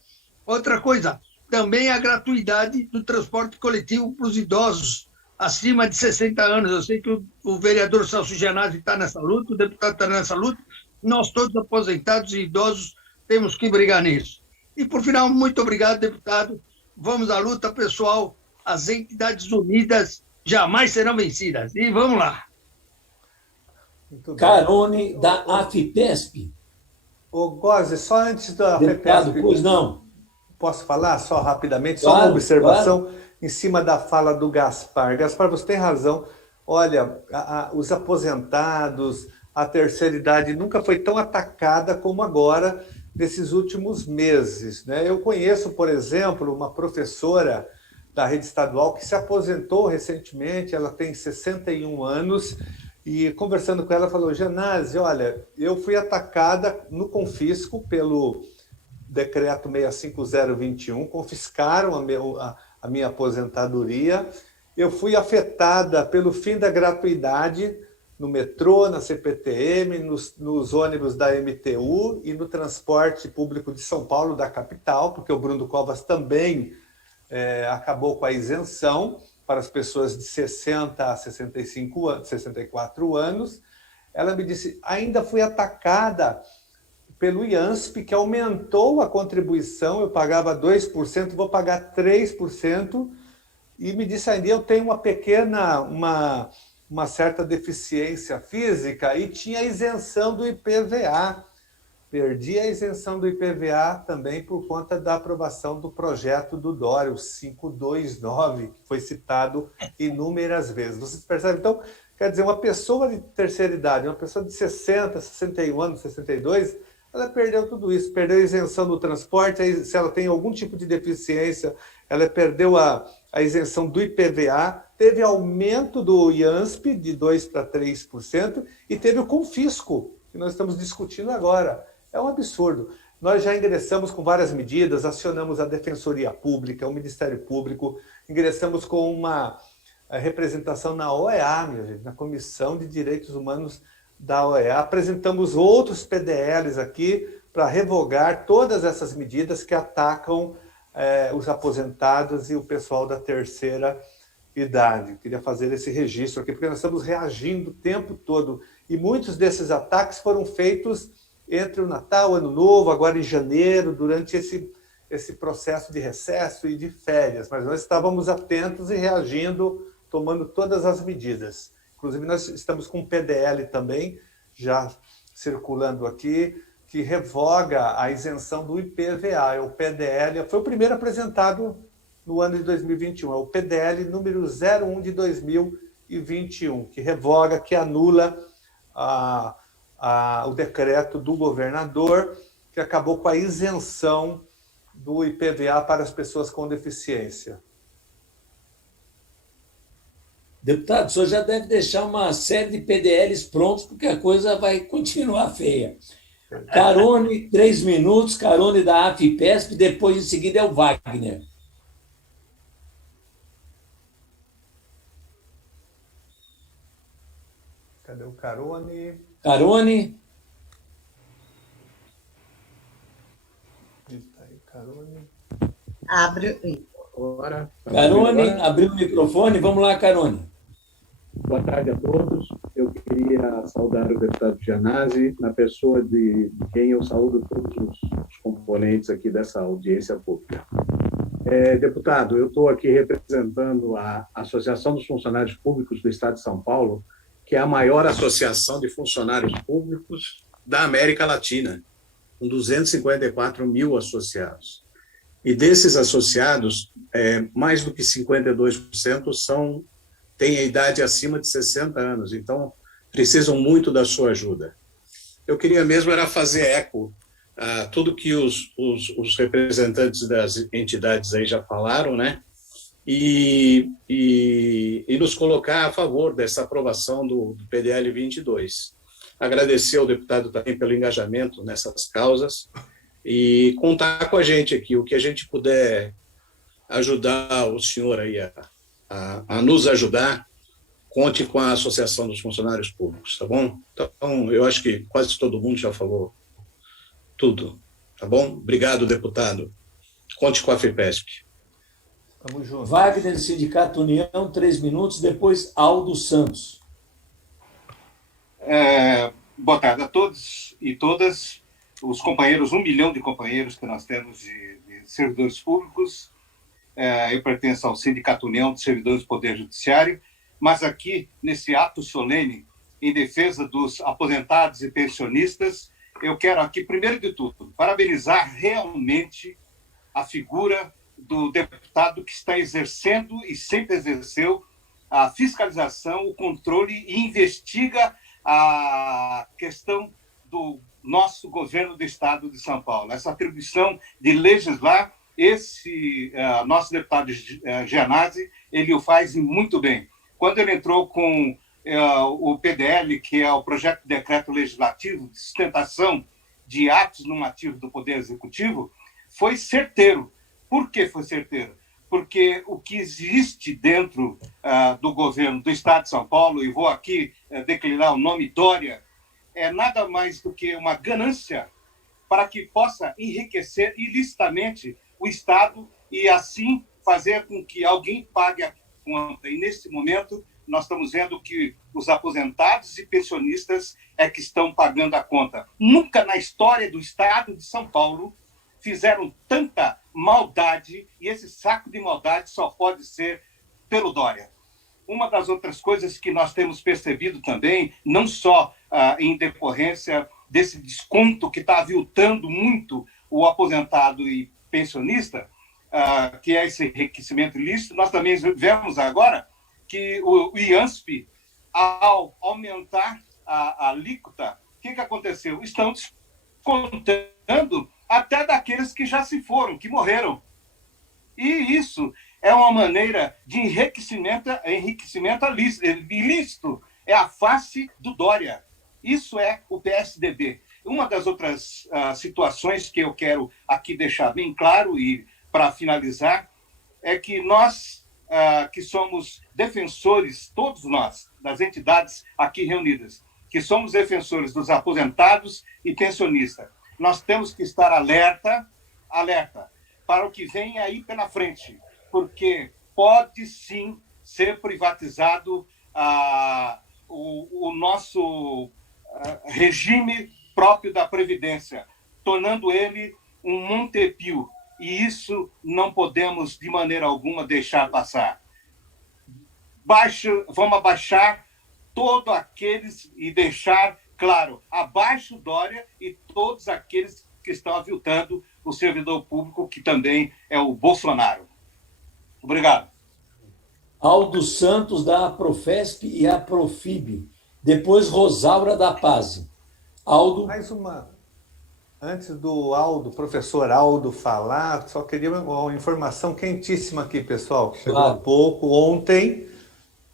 Outra coisa, também a gratuidade do transporte coletivo para os idosos acima de 60 anos. Eu sei que o vereador Celso Gianazzi está nessa luta, o deputado está nessa luta, nós todos aposentados e idosos temos que brigar nisso. E, por final, muito obrigado, deputado. Vamos à luta, pessoal. As entidades unidas jamais serão vencidas. E vamos lá. Carone, da AFPESP. Ô, Gozzi, só antes da Deputado, pois não. Posso falar só rapidamente? Claro, só uma observação claro. Em cima da fala do Gaspar. Gaspar, você tem razão. Olha, os aposentados, a terceira idade nunca foi tão atacada como agora, nesses últimos meses, né? Eu conheço, por exemplo, uma professora da rede estadual que se aposentou recentemente, ela tem 61 anos, e conversando com ela, falou: Janase, olha, eu fui atacada no confisco pelo decreto 65021, confiscaram a minha aposentadoria, eu fui afetada pelo fim da gratuidade no metrô, na CPTM, nos ônibus da MTU e no transporte público de São Paulo, da capital, porque o Bruno Covas também acabou com a isenção para as pessoas de 60 a 65 anos, 64 anos. Ela me disse: ainda fui atacada pelo IANSP, que aumentou a contribuição, eu pagava 2%, vou pagar 3%, e me disse ainda: eu tenho uma certa deficiência física e tinha isenção do IPVA. Perdi a isenção do IPVA também por conta da aprovação do projeto do Dória, o 529, que foi citado inúmeras vezes. Vocês percebem? Então, quer dizer, uma pessoa de terceira idade, uma pessoa de 60, 61 anos, 62, ela perdeu tudo isso, perdeu a isenção do transporte, aí, se ela tem algum tipo de deficiência, ela perdeu a isenção do IPVA, teve aumento do IANSP de 2% para 3% e teve o confisco, que nós estamos discutindo agora. É um absurdo. Nós já ingressamos com várias medidas, acionamos a Defensoria Pública, o Ministério Público, ingressamos com uma representação na OEA, minha gente, na Comissão de Direitos Humanos da OEA. Apresentamos outros PDLs aqui para revogar todas essas medidas que atacam os aposentados e o pessoal da terceira idade. Eu queria fazer esse registro aqui, porque nós estamos reagindo o tempo todo. E muitos desses ataques foram feitos entre o Natal, Ano Novo, agora em janeiro, durante esse processo de recesso e de férias. Mas nós estávamos atentos e reagindo, tomando todas as medidas. Inclusive, nós estamos com um PDL também, já circulando aqui, que revoga a isenção do IPVA. É o PDL, foi o primeiro apresentado no ano de 2021, é o PDL número 01 de 2021, que revoga, que anula o decreto do governador, que acabou com a isenção do IPVA para as pessoas com deficiência. Deputado, o senhor já deve deixar uma série de PDLs prontos, porque a coisa vai continuar feia. Carone, 3 minutos, Carone da AFIPESP, depois em seguida é o Wagner. Cadê o Carone? Carone. Carone. Abre. Agora, Carone, abriu o microfone. Vamos lá, Carone. Boa tarde a todos. Eu queria saudar o deputado Janase, na pessoa de quem eu saúdo todos os componentes aqui dessa audiência pública. Deputado, eu estou aqui representando a Associação dos Funcionários Públicos do Estado de São Paulo, que é a maior associação de funcionários públicos da América Latina, com 254 mil associados. E desses associados, mais do que 52% têm a idade acima de 60 anos, então precisam muito da sua ajuda. Eu queria mesmo era fazer eco a tudo que os representantes das entidades aí já falaram, né? E nos colocar a favor dessa aprovação do PDL 22. Agradecer ao deputado também pelo engajamento nessas causas e contar com a gente aqui, o que a gente puder ajudar o senhor aí a nos ajudar, conte com a Associação dos Funcionários Públicos, tá bom? Então, eu acho que quase todo mundo já falou tudo, tá bom? Obrigado, deputado. Conte com a FIPESP. Tamo junto. Wagner, Sindicato União, 3 minutos, depois Aldo Santos. Boa tarde a todos e todas, os companheiros, 1 milhão de companheiros que nós temos de servidores públicos. Eu pertenço ao Sindicato União de Servidores do Poder Judiciário, mas aqui, nesse ato solene, em defesa dos aposentados e pensionistas, eu quero aqui, primeiro de tudo, parabenizar realmente a figura do deputado que está exercendo e sempre exerceu a fiscalização, o controle e investiga a questão do nosso governo do Estado de São Paulo. Essa atribuição de legislar, esse nosso deputado Gianazzi, ele o faz muito bem. Quando ele entrou com o PDL, que é o Projeto de Decreto Legislativo de Sustentação de Atos Normativos do Poder Executivo, foi certeiro. Por que foi certeiro? Porque o que existe dentro do governo do Estado de São Paulo, e vou aqui declinar o nome Dória, é nada mais do que uma ganância para que possa enriquecer ilicitamente o Estado e assim fazer com que alguém pague a conta. E nesse momento nós estamos vendo que os aposentados e pensionistas é que estão pagando a conta. Nunca na história do Estado de São Paulo fizeram tanta maldade, e esse saco de maldade só pode ser pelo Dória. Uma das outras coisas que nós temos percebido também, não só em decorrência desse desconto que está aviltando muito o aposentado e pensionista, que é esse enriquecimento ilícito, nós também vemos agora que o IANSP, ao aumentar a alíquota, o que aconteceu? Estão descontando até daqueles que já se foram, que morreram. E isso é uma maneira de enriquecimento ilícito. É a face do Dória. Isso é o PSDB. Uma das outras situações que eu quero aqui deixar bem claro, e para finalizar, é que nós, que somos defensores, todos nós, das entidades aqui reunidas, que somos defensores dos aposentados e pensionistas, nós temos que estar alerta para o que vem aí pela frente, porque pode sim ser privatizado o nosso regime próprio da Previdência, tornando ele um Montepio, e isso não podemos de maneira alguma deixar passar. Vamos abaixar todos aqueles e deixar claro, abaixo Dória e todos aqueles que estão aviltando o servidor público, que também é o Bolsonaro. Obrigado. Aldo Santos, da Aprofesp e Aprofib. Depois, Rosaura da Paz. Aldo. Mais uma. Antes do professor Aldo falar, só queria uma informação quentíssima aqui, pessoal. Chegou há pouco, ontem,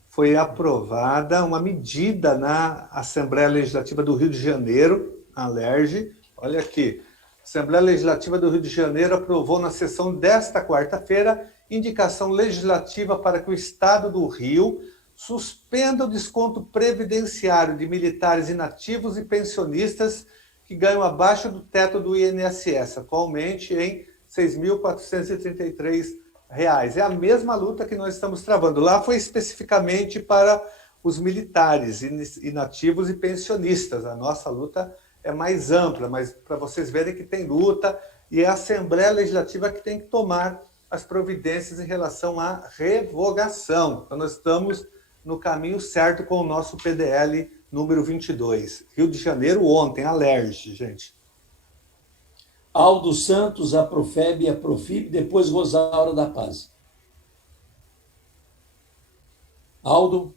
foi aprovada uma medida na Assembleia Legislativa do Rio de Janeiro, a LERJ. Olha aqui, a Assembleia Legislativa do Rio de Janeiro aprovou na sessão desta quarta-feira indicação legislativa para que o Estado do Rio suspenda o desconto previdenciário de militares inativos e pensionistas que ganham abaixo do teto do INSS, atualmente em R$ 6.433. É a mesma luta que nós estamos travando. Lá foi especificamente para os militares inativos e pensionistas. A nossa luta é mais ampla, mas para vocês verem que tem luta, e é a Assembleia Legislativa que tem que tomar as providências em relação à revogação. Então, nós estamos no caminho certo com o nosso PDL número 22. Rio de Janeiro ontem, a LERJ, gente. Aldo Santos, Aprofeb e Aprofib, depois Rosaura da Paz. Aldo.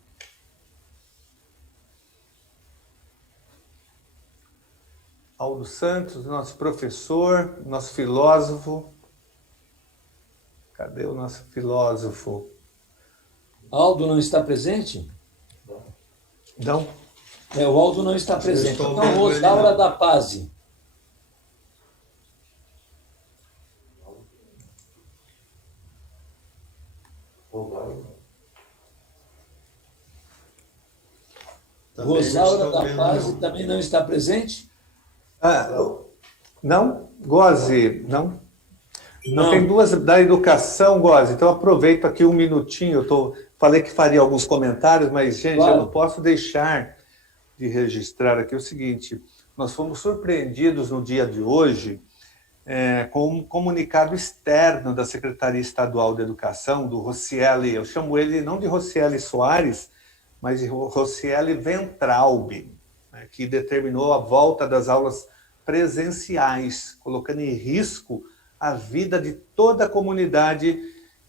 Aldo Santos, nosso professor, nosso filósofo. Cadê o nosso filósofo? Aldo não está presente? Não. O Aldo não está presente. Então, Rosaura da Paz. Rosaura da Paz também não está presente? Não? Goze, não? Não. Tem duas da educação, Goze. Então, aproveito aqui um minutinho. Falei que faria alguns comentários, mas, gente, claro, eu não posso deixar de registrar aqui o seguinte. Nós fomos surpreendidos no dia de hoje com um comunicado externo da Secretaria Estadual de Educação, do Rocieli. Eu chamo ele não de Rocieli Soares, mas de Rocieli Ventralbe, né, que determinou a volta das aulas presenciais, colocando em risco a vida de toda a comunidade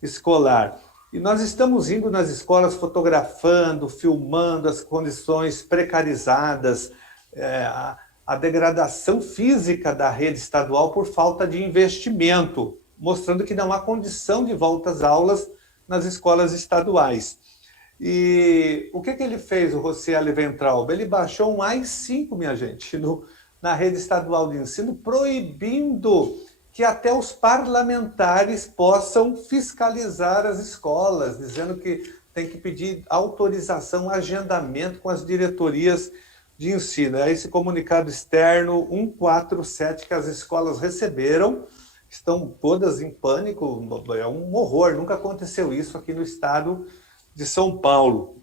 escolar. E nós estamos indo nas escolas fotografando, filmando as condições precarizadas, a degradação física da rede estadual por falta de investimento, mostrando que não há condição de volta às aulas nas escolas estaduais. E o que ele fez, o Rocieli Weintraub? Ele baixou um AI-5, minha gente, na rede estadual de ensino, proibindo que até os parlamentares possam fiscalizar as escolas, dizendo que tem que pedir autorização, agendamento com as diretorias de ensino. É esse comunicado externo 147 que as escolas receberam, estão todas em pânico, é um horror, nunca aconteceu isso aqui no estado de São Paulo.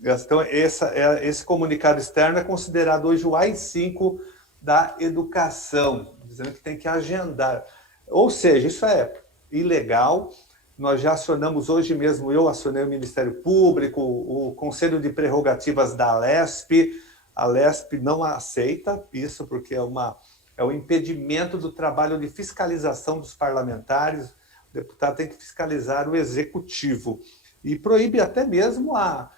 Então, esse comunicado externo é considerado hoje o AI-5 da educação, dizendo que tem que agendar. Ou seja, isso é ilegal. Nós já acionamos hoje mesmo, eu acionei o Ministério Público, o Conselho de Prerrogativas da Alesp. A Alesp não aceita isso, porque é um impedimento do trabalho de fiscalização dos parlamentares. O deputado tem que fiscalizar o executivo. E proíbe até mesmo a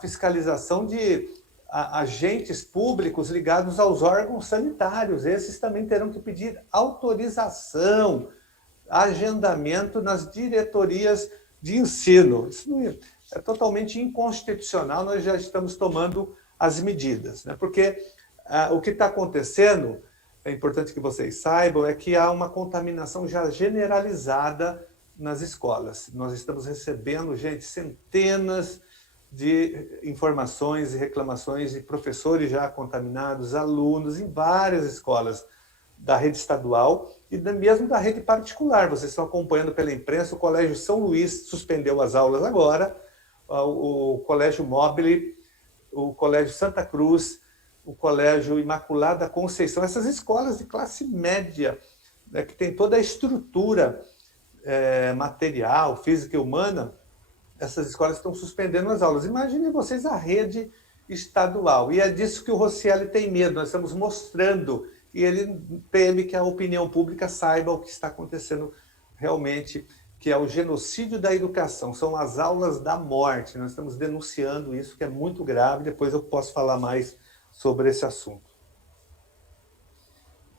fiscalização de agentes públicos ligados aos órgãos sanitários. Esses também terão que pedir autorização, agendamento nas diretorias de ensino. Isso é totalmente inconstitucional, nós já estamos tomando as medidas, né? Porque o que está acontecendo, é importante que vocês saibam, é que há uma contaminação já generalizada nas escolas. Nós estamos recebendo, gente, centenas de informações e reclamações de professores já contaminados, alunos em várias escolas da rede estadual e mesmo da rede particular. Vocês estão acompanhando pela imprensa, o Colégio São Luís suspendeu as aulas agora, o Colégio Mobile, o Colégio Santa Cruz, o Colégio Imaculada Conceição, essas escolas de classe média, né, que tem toda a estrutura material, física e humana, essas escolas estão suspendendo as aulas. Imaginem vocês a rede estadual. E é disso que o Rocieli tem medo. Nós estamos mostrando, e ele teme que a opinião pública saiba o que está acontecendo realmente, que é o genocídio da educação, são as aulas da morte. Nós estamos denunciando isso, que é muito grave. Depois eu posso falar mais sobre esse assunto.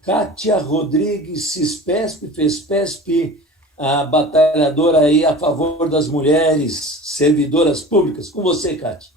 Kátia Rodrigues, CISPESP, FESPESP, a batalhadora aí a favor das mulheres servidoras públicas. Com você, Kátia.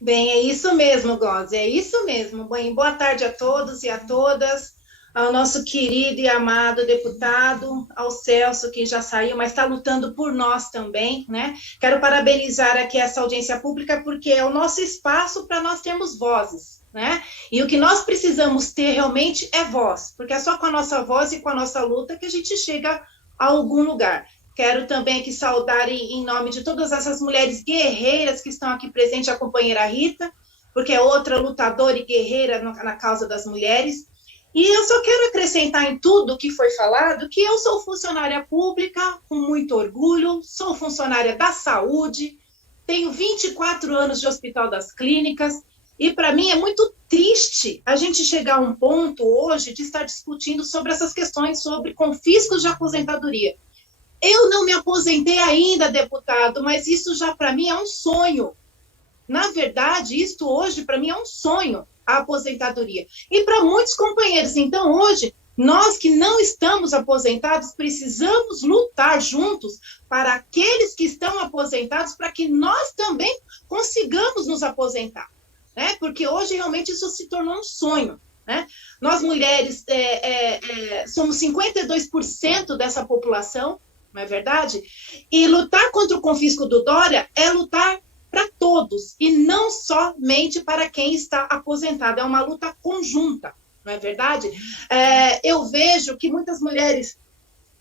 Bem, é isso mesmo, Góes, é isso mesmo. Bem, boa tarde a todos e a todas, ao nosso querido e amado deputado, ao Celso, que já saiu, mas está lutando por nós também, né? Quero parabenizar aqui essa audiência pública, porque é o nosso espaço para nós termos vozes, né? E o que nós precisamos ter realmente é voz, porque é só com a nossa voz e com a nossa luta que a gente chega a algum lugar. Quero também aqui saudar em nome de todas essas mulheres guerreiras que estão aqui presentes, a companheira Rita, porque é outra lutadora e guerreira na causa das mulheres. E eu só quero acrescentar em tudo que foi falado que eu sou funcionária pública, com muito orgulho, sou funcionária da saúde, tenho 24 anos de Hospital das Clínicas, e para mim é muito triste a gente chegar a um ponto hoje de estar discutindo sobre essas questões, sobre confiscos de aposentadoria. Eu não me aposentei ainda, deputado, mas isso já para mim é um sonho. Na verdade, isso hoje para mim é um sonho, a aposentadoria. E para muitos companheiros, então hoje, nós que não estamos aposentados, precisamos lutar juntos para aqueles que estão aposentados, para que nós também consigamos nos aposentar, né? Porque hoje realmente isso se tornou um sonho, né? Nós mulheres somos 52% dessa população, não é verdade? E lutar contra o confisco do Dória é lutar para todos, e não somente para quem está aposentado, é uma luta conjunta, não é verdade? Eu vejo que muitas mulheres,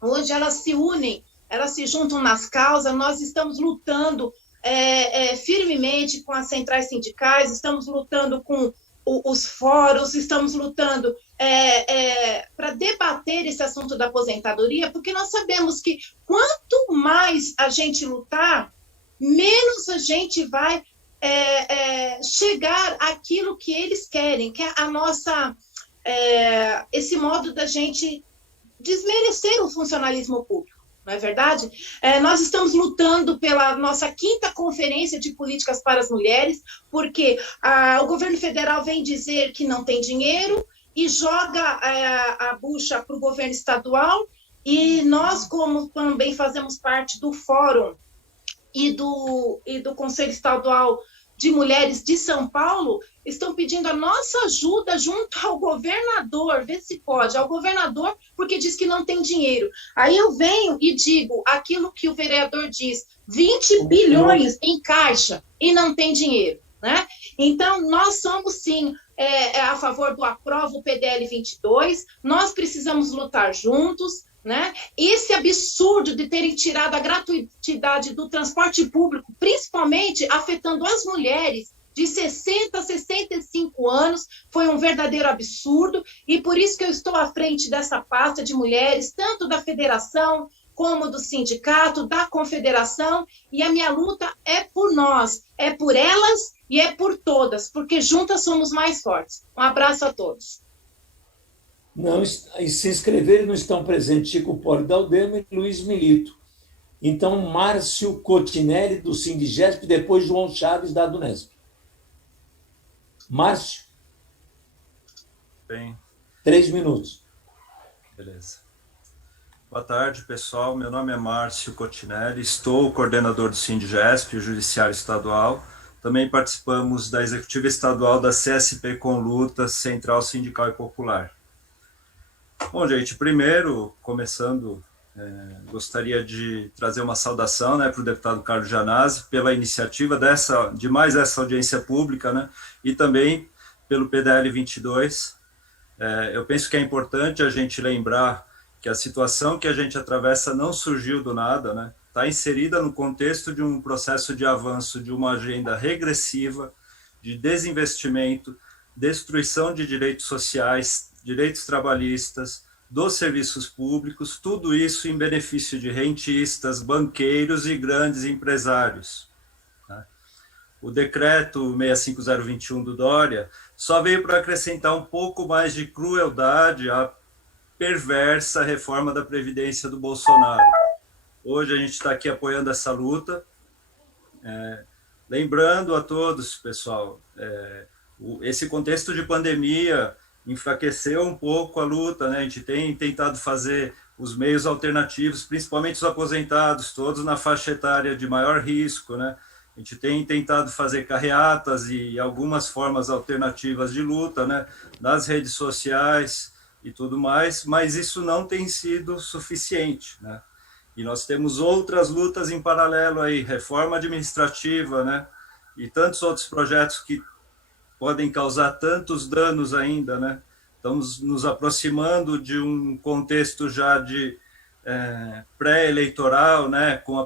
hoje elas se unem, elas se juntam nas causas, nós estamos lutando firmemente com as centrais sindicais, estamos lutando com os fóruns, estamos lutando para debater esse assunto da aposentadoria, porque nós sabemos que quanto mais a gente lutar, menos a gente vai chegar àquilo que eles querem, que é a nossa, esse modo da gente desmerecer o funcionalismo público, não é verdade? Nós estamos lutando pela nossa 5ª Conferência de Políticas para as Mulheres, porque o governo federal vem dizer que não tem dinheiro e joga a bucha para o governo estadual, e nós, como também fazemos parte do Fórum e do Conselho Estadual de Mulheres de São Paulo, estão pedindo a nossa ajuda junto ao governador, vê se pode, ao governador, porque diz que não tem dinheiro. Aí eu venho e digo aquilo que o vereador diz, 20 bilhões em caixa e não tem dinheiro, né? Então, nós somos, sim, a favor do Aprova o PDL 22, nós precisamos lutar juntos, né? Esse absurdo de terem tirado a gratuidade do transporte público, principalmente afetando as mulheres de 60 a 65 anos, foi um verdadeiro absurdo, e por isso que eu estou à frente dessa pasta de mulheres, tanto da federação como do sindicato, da confederação, e a minha luta é por nós, é por elas e é por todas, porque juntas somos mais fortes. Um abraço a todos. Não, se inscreveram não estão presentes Chico Poli Daldema e Luiz Milito. Então, Márcio Cotinelli, do Sindigesp, depois João Chaves, da Adunesp. Márcio? Bem. 3 minutos. Beleza. Boa tarde, pessoal. Meu nome é Márcio Cotinelli, estou coordenador do Sindigesp, o Judiciário Estadual. Também participamos da Executiva Estadual da CSP com Luta, Central Sindical e Popular. Bom, gente, primeiro, começando, gostaria de trazer uma saudação, né, para o deputado Carlos Gianazzi pela iniciativa de mais essa audiência pública, né, e também pelo PDL 22. Eu penso que é importante a gente lembrar que a situação que a gente atravessa não surgiu do nada, né, está inserida no contexto de um processo de avanço de uma agenda regressiva, de desinvestimento, destruição de direitos sociais, direitos trabalhistas, dos serviços públicos, tudo isso em benefício de rentistas, banqueiros e grandes empresários. O decreto 65021 do Dória só veio para acrescentar um pouco mais de crueldade à perversa reforma da Previdência do Bolsonaro. Hoje a gente está aqui apoiando essa luta, lembrando a todos, pessoal, esse contexto de pandemia enfraqueceu um pouco a luta, né? A gente tem tentado fazer os meios alternativos, principalmente os aposentados, todos na faixa etária de maior risco, né? A gente tem tentado fazer carreatas e algumas formas alternativas de luta, né? Nas redes sociais e tudo mais, mas isso não tem sido suficiente, né? E nós temos outras lutas em paralelo aí, reforma administrativa, né? E tantos outros projetos que podem causar tantos danos ainda, né? Estamos nos aproximando de um contexto já de pré-eleitoral, né? Com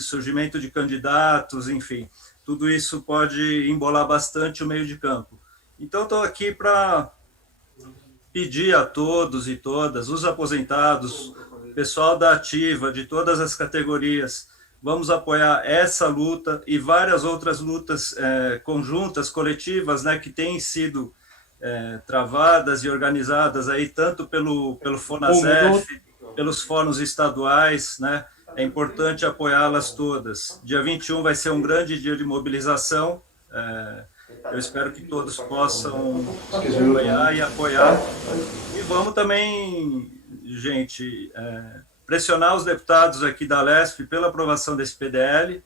surgimento de candidatos, enfim, tudo isso pode embolar bastante o meio de campo. Então, estou aqui para pedir a todos e todas, os aposentados, pessoal da ativa, de todas as categorias, vamos apoiar essa luta e várias outras lutas conjuntas, coletivas, né, que têm sido travadas e organizadas aí, tanto pelo FONASEF, pelos fóruns estaduais, né? É importante apoiá-las todas. Dia 21 vai ser um grande dia de mobilização, eu espero que todos possam acompanhar e apoiar. E vamos também, gente, pressionar os deputados aqui da Lesp pela aprovação desse PDL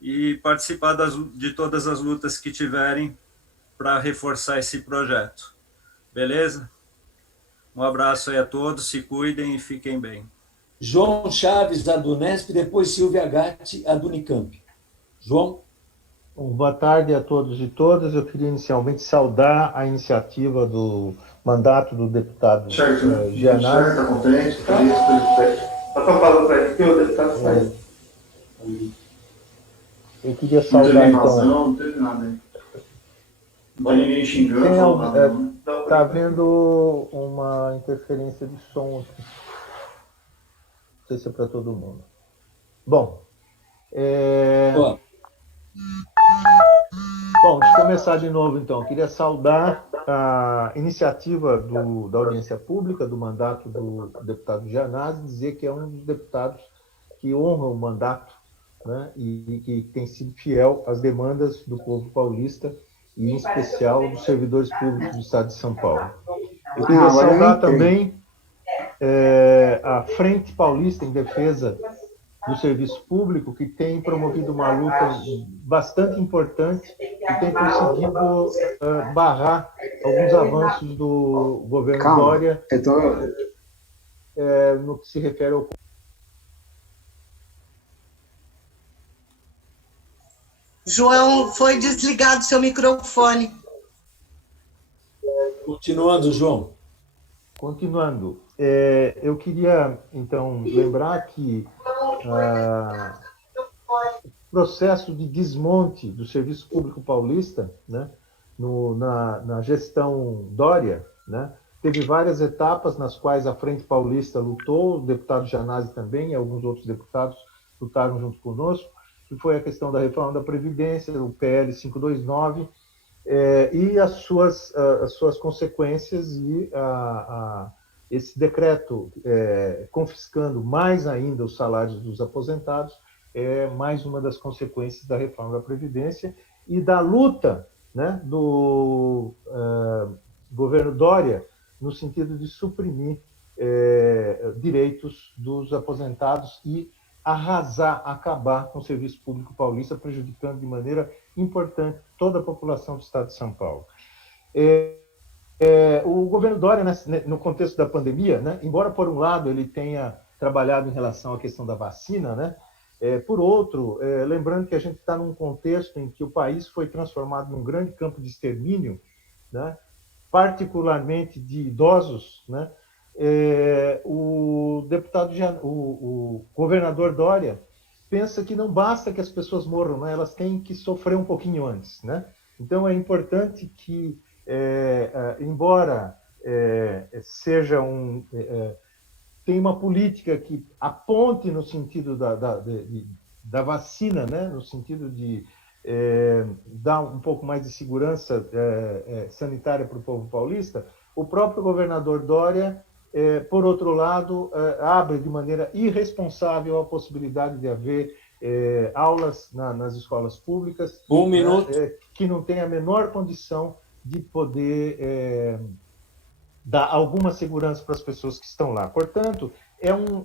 e participar de todas as lutas que tiverem para reforçar esse projeto. Beleza? Um abraço aí a todos, se cuidem e fiquem bem. João Chaves, da Adunesp, depois Silvia Gatti, a do Unicamp. João? Bom, boa tarde a todos e todas. Eu queria inicialmente saudar a iniciativa do mandato do deputado Gianazzi. Está contente, feliz. Só falando para ele que o deputado saiu. Eu queria saudar, então... Não teve nada aí. Não tem ninguém xingando. Está havendo uma interferência de som aqui. Não sei se é para todo mundo. Bom, Bom, de começar de novo, então. Eu queria saudar a iniciativa da audiência pública, do mandato do deputado Gianazzi, dizer que é um dos deputados que honra o mandato, né, e que tem sido fiel às demandas do povo paulista, e em especial dos servidores públicos do Estado de São Paulo. Eu queria saudar também a Frente Paulista em Defesa do Serviço Público, que tem promovido uma luta bastante importante e tem conseguido barrar alguns avanços do governo Dória no que se refere ao... João, foi desligado seu microfone. Continuando, João. Continuando. Eu queria, então, lembrar que o processo de desmonte do Serviço Público Paulista, né, na gestão Dória, né, teve várias etapas nas quais a Frente Paulista lutou, o deputado Gianazzi também e alguns outros deputados lutaram junto conosco, que foi a questão da reforma da Previdência, o PL 529, e as suas consequências e esse decreto confiscando mais ainda os salários dos aposentados é mais uma das consequências da reforma da Previdência e da luta, né, do governo Dória no sentido de suprimir direitos dos aposentados e arrasar, acabar com o serviço público paulista, prejudicando de maneira importante toda a população do Estado de São Paulo. O governo Dória, no contexto da pandemia, né, embora, por um lado, ele tenha trabalhado em relação à questão da vacina, né, por outro, lembrando que a gente está num contexto em que o país foi transformado num grande campo de extermínio, né, particularmente de idosos, né, o governador Dória pensa que não basta que as pessoas morram, né, elas têm que sofrer um pouquinho antes, né? Então é importante que, embora seja tem uma política que aponte no sentido da vacina, né, no sentido de dar um pouco mais de segurança sanitária para o povo paulista, o próprio governador Dória, por outro lado, abre de maneira irresponsável a possibilidade de haver aulas nas escolas públicas, que não tem a menor condição de poder dar alguma segurança para as pessoas que estão lá. Portanto, é um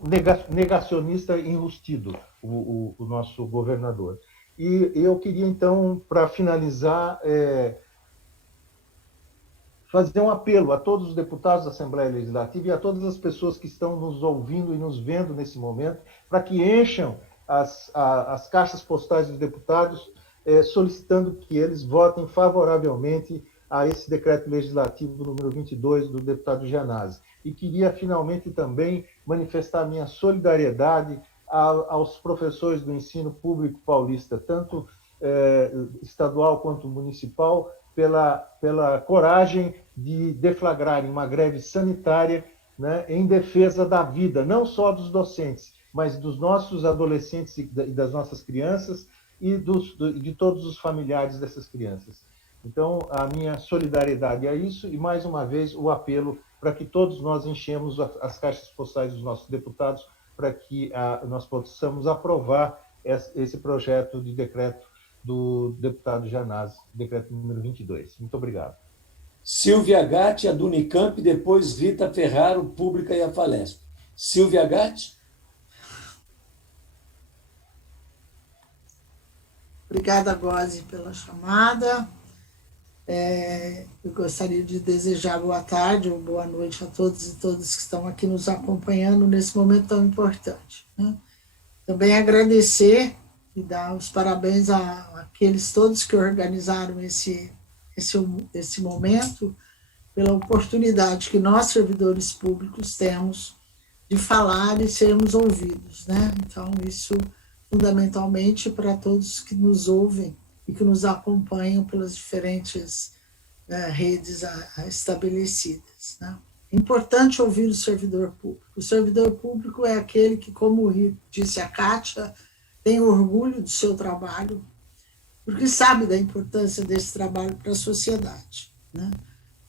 negacionista enrustido, o nosso governador. E eu queria, então, para finalizar, fazer um apelo a todos os deputados da Assembleia Legislativa e a todas as pessoas que estão nos ouvindo e nos vendo nesse momento, para que encham as caixas postais dos deputados, solicitando que eles votem favoravelmente a esse decreto legislativo número 22 do deputado Gianazzi. E queria, finalmente, também manifestar minha solidariedade aos professores do ensino público paulista, tanto estadual quanto municipal, pela coragem de deflagrarem uma greve sanitária, né, em defesa da vida, não só dos docentes, mas dos nossos adolescentes e das nossas crianças e de todos os familiares dessas crianças. Então, a minha solidariedade a isso e, mais uma vez, o apelo para que todos nós enchemos as caixas postais dos nossos deputados para que nós possamos aprovar esse projeto de decreto do deputado Gianazzi, decreto número 22. Muito obrigado. Silvia Gatti, a do Unicamp, depois Rita Ferraro, Pública e a Falesp. Silvia Gatti. Obrigada, Gózi, pela chamada. Eu gostaria de desejar boa tarde ou boa noite a todos e todas que estão aqui nos acompanhando nesse momento tão importante, né? Também agradecer e dar os parabéns àqueles todos que organizaram esse momento, pela oportunidade que nós, servidores públicos, temos de falar e sermos ouvidos, né? Então, isso fundamentalmente para todos que nos ouvem e que nos acompanham pelas diferentes redes estabelecidas, né? É importante ouvir o servidor público. O servidor público é aquele que, como disse a Kátia, tem orgulho do seu trabalho, porque sabe da importância desse trabalho para a sociedade, né?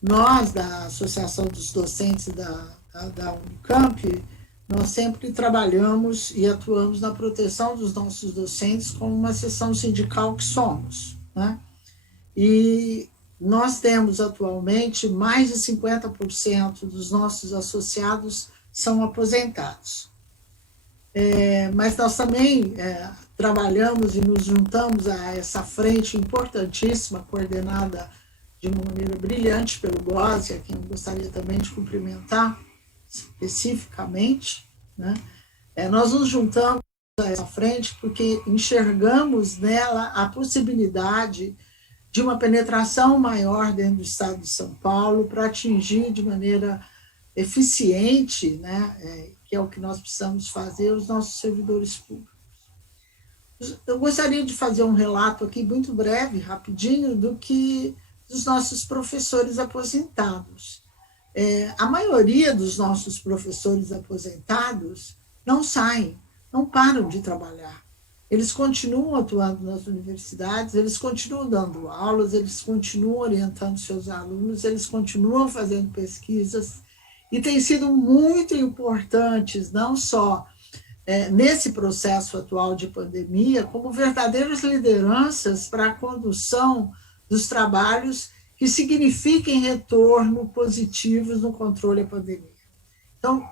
Nós, da Associação dos Docentes da Unicamp, nós sempre trabalhamos e atuamos na proteção dos nossos docentes como uma seção sindical que somos, né? E nós temos atualmente mais de 50% dos nossos associados são aposentados. Mas nós também trabalhamos e nos juntamos a essa frente importantíssima, coordenada de uma maneira brilhante pelo GOSE, a quem eu gostaria também de cumprimentar especificamente, né? Nós nos juntamos a essa frente porque enxergamos nela a possibilidade de uma penetração maior dentro do Estado de São Paulo para atingir de maneira eficiente, né, que é o que nós precisamos fazer, os nossos servidores públicos. Eu gostaria de fazer um relato aqui muito breve, rapidinho, dos nossos professores aposentados. A maioria dos nossos professores aposentados não saem, não param de trabalhar. Eles continuam atuando nas universidades, eles continuam dando aulas, eles continuam orientando seus alunos, eles continuam fazendo pesquisas, e têm sido muito importantes, não só nesse processo atual de pandemia, como verdadeiras lideranças para a condução dos trabalhos que signifiquem retorno positivos no controle da pandemia. Então,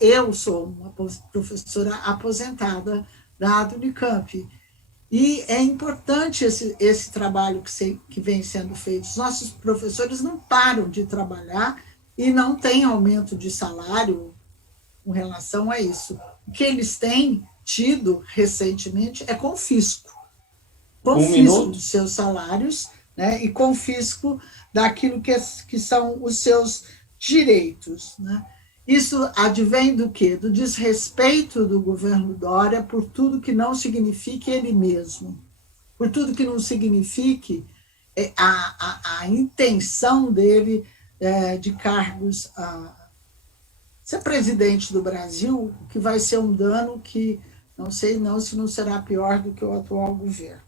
eu sou uma professora aposentada da Unicamp, e é importante esse trabalho que vem sendo feito. Os nossos professores não param de trabalhar e não têm aumento de salário com relação a isso. O que eles têm tido recentemente é confisco dos seus salários, né, e confisco daquilo que são os seus direitos, né? Isso advém do quê? Do desrespeito do governo Dória por tudo que não signifique ele mesmo, por tudo que não signifique a intenção dele de cargos ser presidente do Brasil, que vai ser um dano que não sei se não será pior do que o atual governo,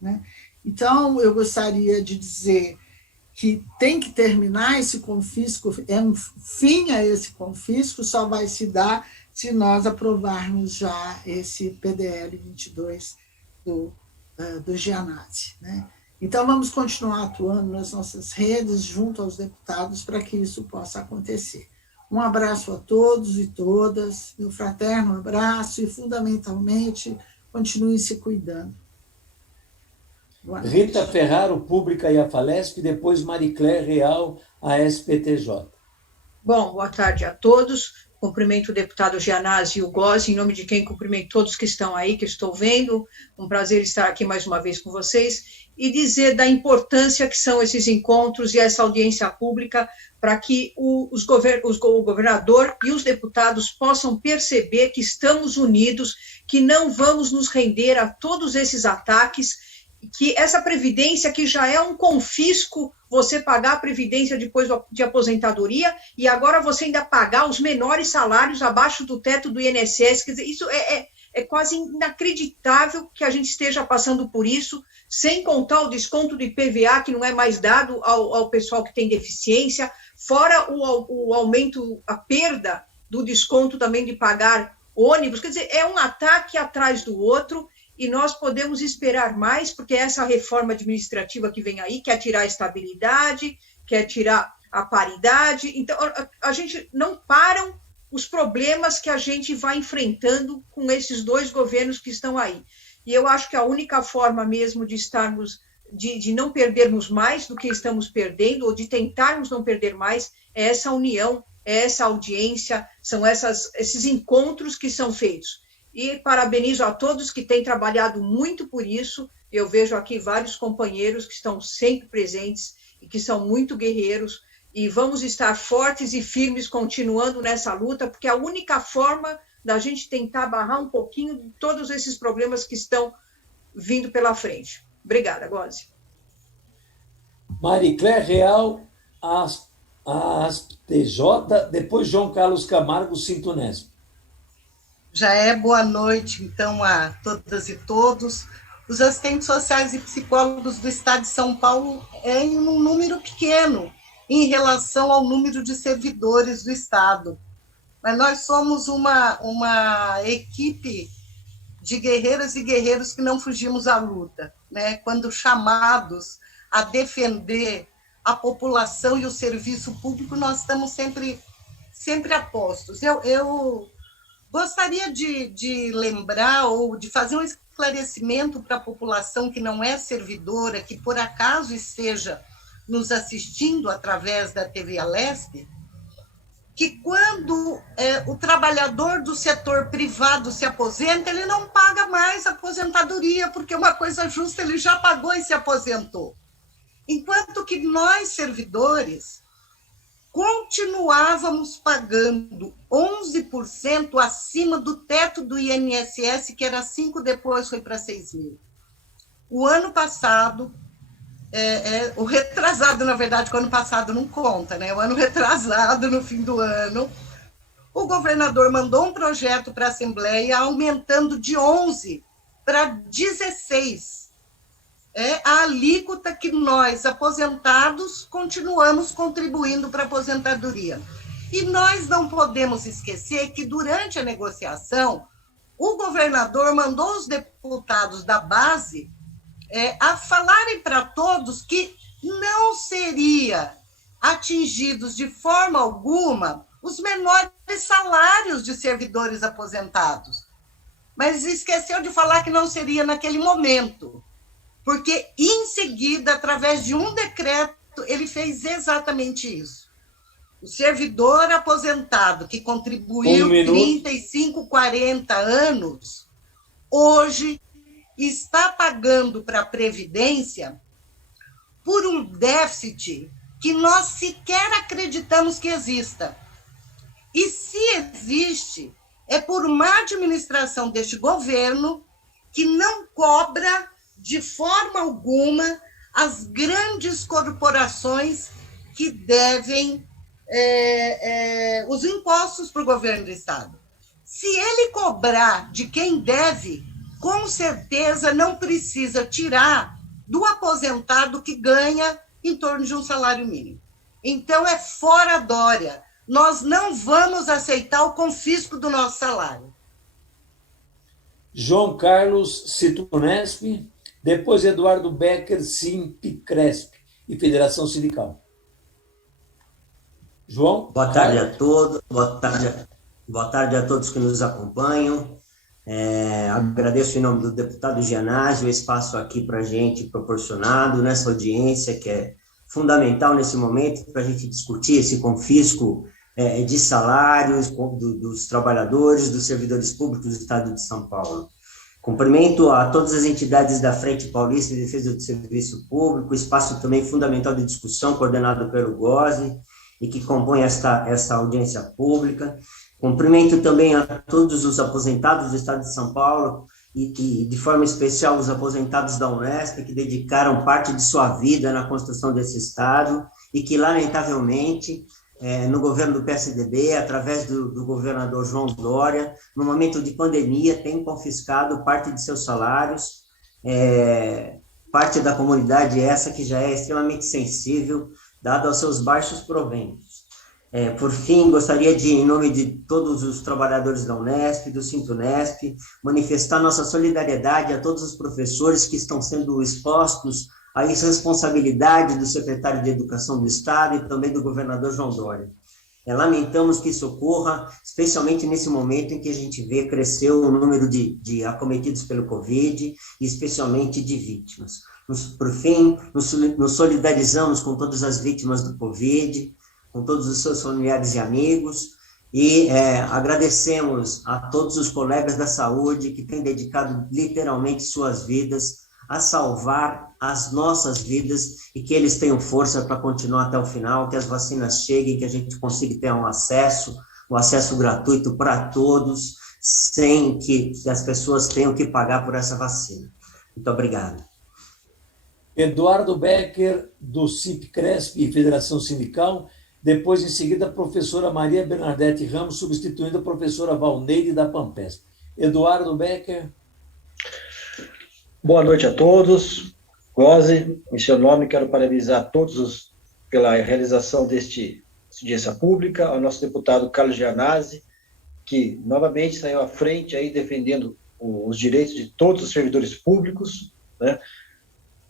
né? Então, eu gostaria de dizer que tem que terminar esse confisco, um fim a esse confisco só vai se dar se nós aprovarmos já esse PDL 22 do Gianazzi, né? Então, vamos continuar atuando nas nossas redes, junto aos deputados, para que isso possa acontecer. Um abraço a todos e todas, meu fraterno abraço, e, fundamentalmente, continuem se cuidando. Rita Ferraro, Pública e a Falesp, depois Maricler Real, a SPTJ. Bom, boa tarde a todos. Cumprimento o deputado Gianazzi e o GOSE, em nome de quem cumprimento todos que estão aí, que estou vendo. Um prazer estar aqui mais uma vez com vocês e dizer da importância que são esses encontros e essa audiência pública para que o governador e os deputados possam perceber que estamos unidos, que não vamos nos render a todos esses ataques, que essa previdência, que já é um confisco, você pagar a previdência depois de aposentadoria, e agora você ainda pagar os menores salários abaixo do teto do INSS, quer dizer, isso é quase inacreditável que a gente esteja passando por isso, sem contar o desconto do IPVA, que não é mais dado ao pessoal que tem deficiência, fora o aumento, a perda do desconto também de pagar ônibus, quer dizer, é um ataque atrás do outro, e nós podemos esperar mais, porque essa reforma administrativa que vem aí quer tirar a estabilidade, quer tirar a paridade, então a gente não param os problemas que a gente vai enfrentando com esses dois governos que estão aí. E eu acho que a única forma mesmo de estarmos, de não perdermos mais do que estamos perdendo, ou de tentarmos não perder mais, é essa união, é essa audiência, são esses encontros que são feitos. E parabenizo a todos que têm trabalhado muito por isso. Eu vejo aqui vários companheiros que estão sempre presentes e que são muito guerreiros. E vamos estar fortes e firmes continuando nessa luta, porque é a única forma da gente tentar barrar um pouquinho de todos esses problemas que estão vindo pela frente. Obrigada, Gósio. Maricler Real, a TJ, depois João Carlos Camargo, Sintunesp. Boa noite, então, a todas e todos. os assistentes sociais e psicólogos do Estado de São Paulo é em um número pequeno em relação ao número de servidores do Estado. Mas nós somos uma equipe de guerreiras e guerreiros que não fugimos à luta, né? Quando chamados a defender a população e o serviço público, nós estamos sempre a postos. Eu gostaria de lembrar ou de fazer um esclarecimento para a população que não é servidora, que por acaso esteja nos assistindo através da TV Alesp, que quando o trabalhador do setor privado se aposenta, ele não paga mais aposentadoria, porque uma coisa justa, ele já pagou e se aposentou. Enquanto que nós, servidores, continuávamos pagando 11% acima do teto do INSS, que era 5, depois foi para 6 mil. O ano passado, o retrasado, na verdade, que o ano passado não conta, né? O ano retrasado, no fim do ano, o governador mandou um projeto para a Assembleia aumentando de 11 para 16 a alíquota que nós, aposentados, continuamos contribuindo para a aposentadoria. E nós não podemos esquecer que, durante a negociação, o governador mandou os deputados da base a falarem para todos que não seria atingidos de forma alguma os menores salários de servidores aposentados. Mas esqueceu de falar que não seria naquele momento, porque, em seguida, através de um decreto, ele fez exatamente isso. O servidor aposentado, que contribuiu 35, 40 anos, hoje está pagando para a Previdência por um déficit que nós sequer acreditamos que exista. E se existe, é por má administração deste governo, que não cobra de forma alguma as grandes corporações que devem os impostos para o governo do Estado. Se ele cobrar de quem deve, com certeza não precisa tirar do aposentado que ganha em torno de um salário mínimo. Então, é fora Dória. Nós não vamos aceitar o confisco do nosso salário. João Carlos, Situnesp, depois Eduardo Becker, Simpcresp e Federação Sindical. João? Boa tarde a todos, boa tarde a todos que nos acompanham. Agradeço em nome do deputado Gianazzi o espaço aqui para a gente proporcionado nessa audiência, que é fundamental nesse momento para a gente discutir esse confisco de salários dos trabalhadores, dos servidores públicos do Estado de São Paulo. Cumprimento a todas as entidades da Frente Paulista de Defesa do Serviço Público, espaço também fundamental de discussão, coordenado pelo GOSE, e que compõe essa audiência pública. Cumprimento também a todos os aposentados do Estado de São Paulo, e de forma especial os aposentados da Unesp, que dedicaram parte de sua vida na construção desse Estado, e que, lamentavelmente, no governo do PSDB, através do governador João Dória, no momento de pandemia, tem confiscado parte de seus salários, parte da comunidade essa que já é extremamente sensível, dado aos seus baixos proventos. Por fim, gostaria de, em nome de todos os trabalhadores da Unesp, do Sintunesp, manifestar nossa solidariedade a todos os professores que estão sendo expostos a irresponsabilidade do secretário de Educação do Estado e também do governador João Dória. Lamentamos que isso ocorra, especialmente nesse momento em que a gente vê crescer o número de acometidos pelo Covid e especialmente de vítimas. Por fim, nos solidarizamos com todas as vítimas do Covid, com todos os seus familiares e amigos, e agradecemos a todos os colegas da saúde que têm dedicado literalmente suas vidas a salvar as nossas vidas e que eles tenham força para continuar até o final, que as vacinas cheguem, que a gente consiga ter o acesso gratuito para todos, sem que as pessoas tenham que pagar por essa vacina. Muito obrigado. Eduardo Becker, do Simpcresp e Federação Sindical. Depois, em seguida, a professora Maria Bernadette Ramos, substituindo a professora Valneide da Pampesp. Eduardo Becker. Boa noite a todos. Goze, em seu nome, quero parabenizar todos pela realização deste audiência pública, ao nosso deputado Carlos Gianazzi, que novamente saiu à frente aí defendendo os direitos de todos os servidores públicos, né?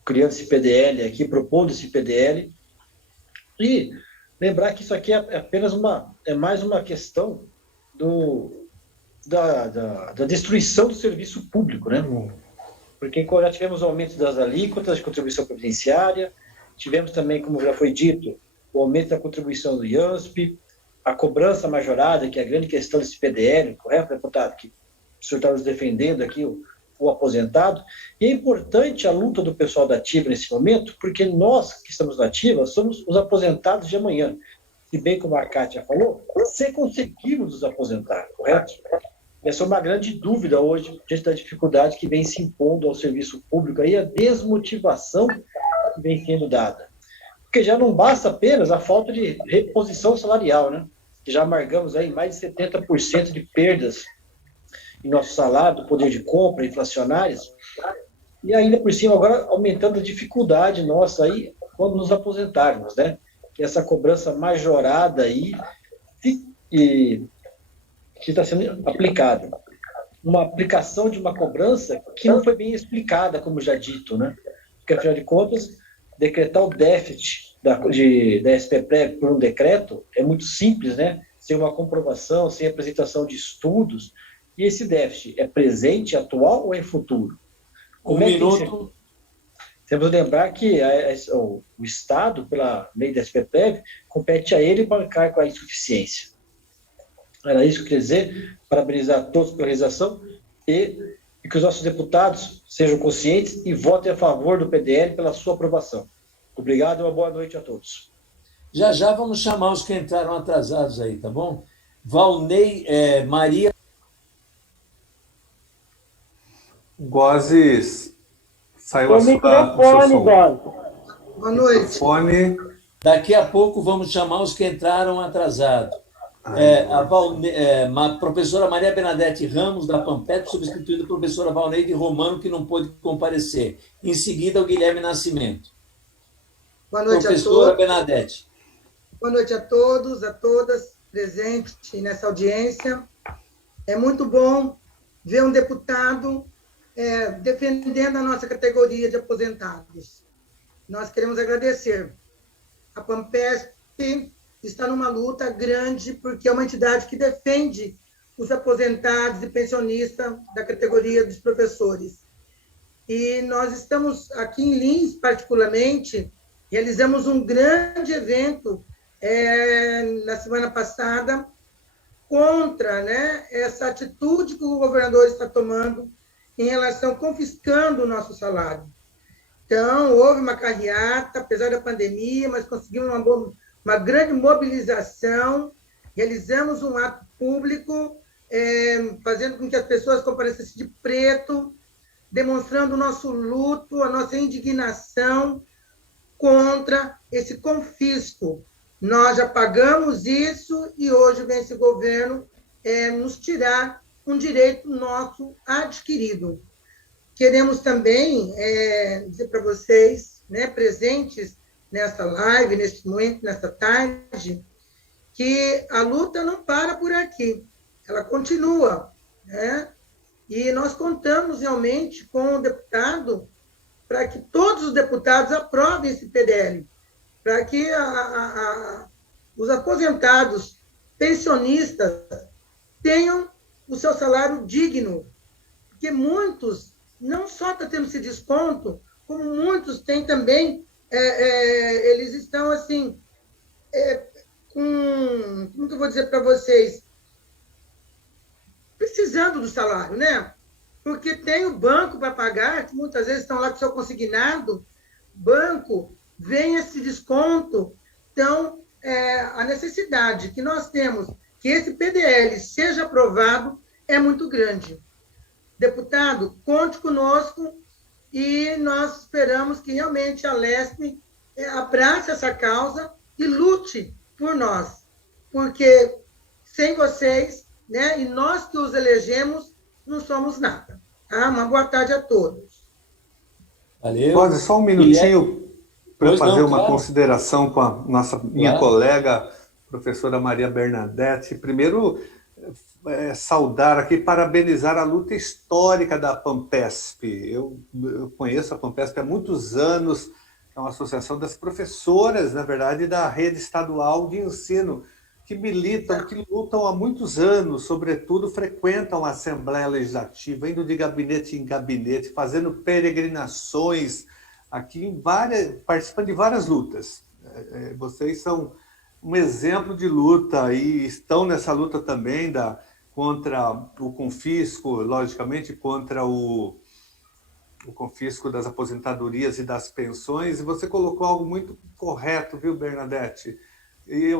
Criando esse PDL aqui, propondo esse PDL, e lembrar que isso aqui é mais uma questão da destruição do serviço público, né? Porque já tivemos o aumento das alíquotas de contribuição previdenciária, tivemos também, como já foi dito, o aumento da contribuição do IANSP, a cobrança majorada, que é a grande questão desse PDL, correto, deputado? Que o senhor está nos defendendo aqui, o aposentado. E é importante a luta do pessoal da ativa nesse momento, porque nós que estamos na ativa somos os aposentados de amanhã. Se bem como a Kátia falou, se conseguimos nos aposentar, correto? Essa é uma grande dúvida hoje, diante da dificuldade que vem se impondo ao serviço público, aí a desmotivação que vem sendo dada. Porque já não basta apenas a falta de reposição salarial, né? Que já amargamos aí mais de 70% de perdas em nosso salário, do poder de compra, inflacionárias, e ainda por cima agora aumentando a dificuldade nossa aí quando nos aposentarmos, né? Que essa cobrança majorada aí que está sendo aplicada. Uma aplicação de uma cobrança que não foi bem explicada, como já dito, né? Porque, afinal de contas, decretar o déficit da SPPrev por um decreto é muito simples, né? Sem uma comprovação, sem apresentação de estudos. E esse déficit é presente, atual ou é futuro? Temos que lembrar que o Estado, pela lei da SPPrev, compete a ele bancar com a insuficiência. Era isso que eu queria dizer, parabenizar a todos pela realização e que os nossos deputados sejam conscientes e votem a favor do PDL pela sua aprovação. Obrigado e uma boa noite a todos. Já vamos chamar os que entraram atrasados aí, tá bom? Valnei, Maria. Gozes, saiu o microfone, Gozes. Boa noite. Microfone. Daqui a pouco vamos chamar os que entraram atrasados. A professora Maria Bernadette Ramos, da Pampet, substituindo a professora Valneide Romano, que não pôde comparecer. Em seguida, o Guilherme Nascimento. Boa noite professora a todos. Bernadette. Boa noite a todos, a todas presentes nessa audiência. É muito bom ver um deputado defendendo a nossa categoria de aposentados. Nós queremos agradecer. A Pampesp está numa luta grande, porque é uma entidade que defende os aposentados e pensionistas da categoria dos professores. E nós estamos aqui em Lins, particularmente, realizamos um grande evento na semana passada contra, né, essa atitude que o governador está tomando em relação confiscando o nosso salário. Então, houve uma carreata, apesar da pandemia, mas conseguimos uma grande mobilização, realizamos um ato público, fazendo com que as pessoas comparecessem de preto, demonstrando o nosso luto, a nossa indignação contra esse confisco. Nós já pagamos isso e hoje vem esse governo nos tirar um direito nosso adquirido. Queremos também dizer para vocês, né, presentes nessa live, nesse momento, nessa tarde, que a luta não para por aqui, ela continua, né? E nós contamos realmente com o deputado para que todos os deputados aprovem esse PDL, para que os aposentados, pensionistas, tenham o seu salário digno, porque muitos não só estão tendo esse desconto, como muitos têm também, eles estão assim, como que eu vou dizer para vocês, precisando do salário, né? Porque tem o banco para pagar, que muitas vezes estão lá com o seu consignado, banco, vem esse desconto. Então, a necessidade que nós temos que esse PDL seja aprovado é muito grande. Deputado, conte conosco e nós esperamos que realmente a LESP abrace essa causa e lute por nós, porque sem vocês, e nós que os elegemos, não somos nada. Tá? Uma boa tarde a todos. Valeu. Pode só um minutinho para fazer uma claro. consideração com a minha colega, professora Maria Bernadette. Primeiro, saudar aqui, parabenizar a luta histórica da Pampesp. Eu conheço a Pampesp há muitos anos, é uma associação das professoras, na verdade, da rede estadual de ensino, que militam, que lutam há muitos anos, sobretudo frequentam a Assembleia Legislativa, indo de gabinete em gabinete, fazendo peregrinações aqui, participando de várias lutas. Vocês são um exemplo de luta e estão nessa luta também contra o confisco, logicamente, contra o confisco das aposentadorias e das pensões. E você colocou algo muito correto, viu, Bernadette?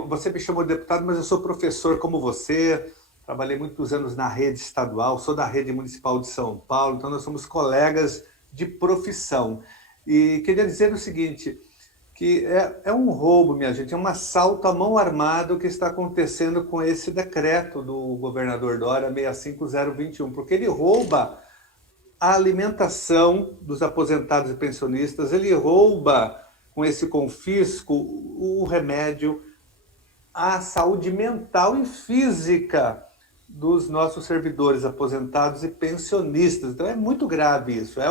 Você me chamou de deputado, mas eu sou professor como você, trabalhei muitos anos na rede estadual, sou da rede municipal de São Paulo, então nós somos colegas de profissão. E queria dizer o seguinte, que é um roubo, minha gente, é um assalto à mão armada que está acontecendo com esse decreto do governador Dória 65021, porque ele rouba a alimentação dos aposentados e pensionistas, ele rouba com esse confisco o remédio, a saúde mental e física dos nossos servidores aposentados e pensionistas. Então é muito grave isso.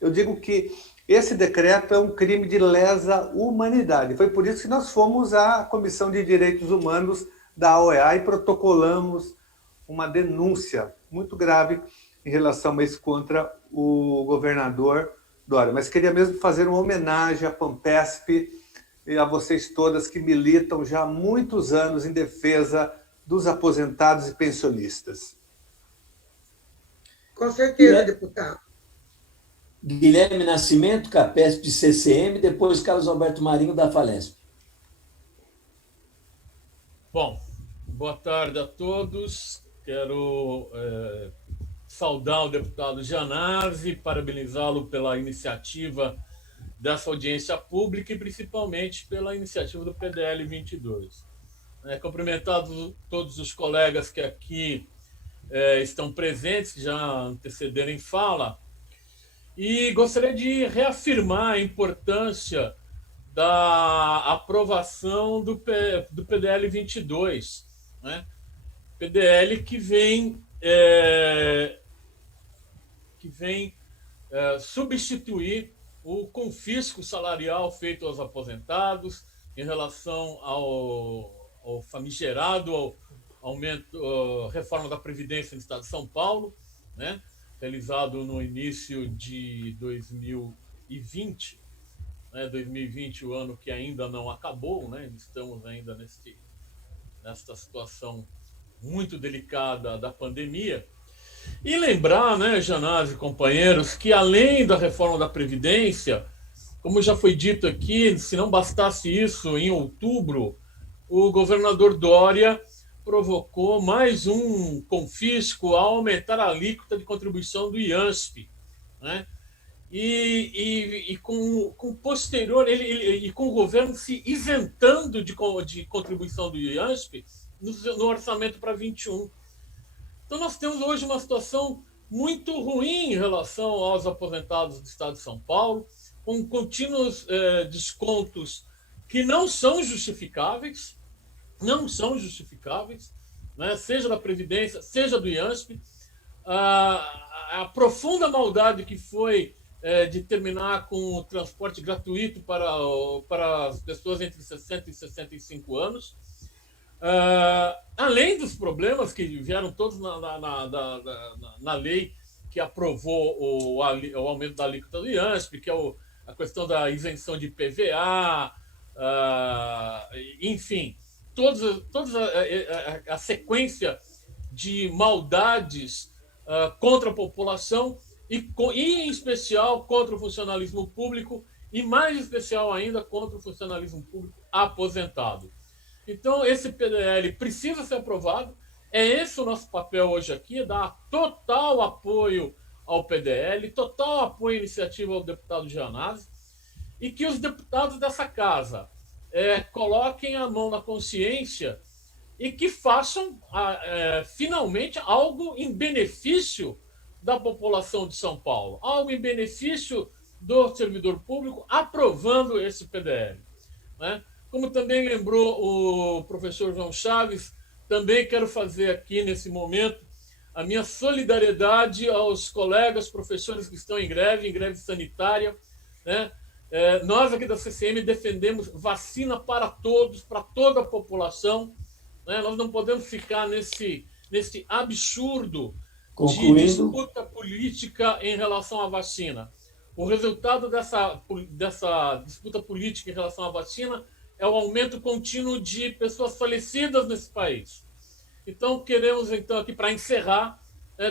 Eu digo que esse decreto é um crime de lesa humanidade. Foi por isso que nós fomos à Comissão de Direitos Humanos da OEA e protocolamos uma denúncia muito grave em relação a isso contra o governador Dória. Mas queria mesmo fazer uma homenagem à Pampesp e a vocês todas que militam já há muitos anos em defesa dos aposentados e pensionistas. Com certeza, deputado. Guilherme Nascimento, Capesp CCM, depois Carlos Alberto Marinho, da Falesp. Bom, boa tarde a todos. Quero saudar o deputado Gianazzi, parabenizá-lo pela iniciativa dessa audiência pública e principalmente pela iniciativa do PDL 22. Cumprimentar todos os colegas que aqui estão presentes, que já antecederem fala, e gostaria de reafirmar a importância da aprovação do PDL 22, né? PDL que vem substituir o confisco salarial feito aos aposentados em relação ao famigerado reforma da Previdência no Estado de São Paulo, né? Realizado no início de 2020, né? 2020, o ano que ainda não acabou, né? Estamos ainda nesta situação muito delicada da pandemia. E lembrar, né, Gianazzi e companheiros, que além da reforma da Previdência, como já foi dito aqui, se não bastasse isso, em outubro, o governador Dória provocou mais um confisco ao aumentar a alíquota de contribuição do IANSP, né? E com posterior, e com o governo se isentando de contribuição do IANSP no orçamento para 21. Então nós temos hoje uma situação muito ruim em relação aos aposentados do Estado de São Paulo, com contínuos descontos que não são justificáveis, né? Seja da Previdência, seja do IANSP. A profunda maldade que foi de terminar com o transporte gratuito para as pessoas entre 60 e 65 anos, além dos problemas que vieram todos na lei que aprovou o aumento da alíquota do IANSP, que é a questão da isenção de IPVA, enfim, toda a sequência de maldades contra a população e em especial contra o funcionalismo público e mais especial ainda contra o funcionalismo público aposentado. Então, esse PDL precisa ser aprovado. É esse o nosso papel hoje aqui, dar total apoio ao PDL, total apoio à iniciativa ao deputado Gianazzi, e que os deputados dessa casa coloquem a mão na consciência e que façam finalmente algo em benefício da população de São Paulo, algo em benefício do servidor público aprovando esse PDL. Né? Como também lembrou o professor João Chaves, também quero fazer aqui, nesse momento, a minha solidariedade aos colegas professores que estão em greve sanitária. Né? Nós aqui da CCM defendemos vacina para todos, para toda a população. Né? Nós não podemos ficar nesse absurdo de disputa política em relação à vacina. O resultado dessa disputa política em relação à vacina é o aumento contínuo de pessoas falecidas nesse país. Então, queremos, aqui para encerrar,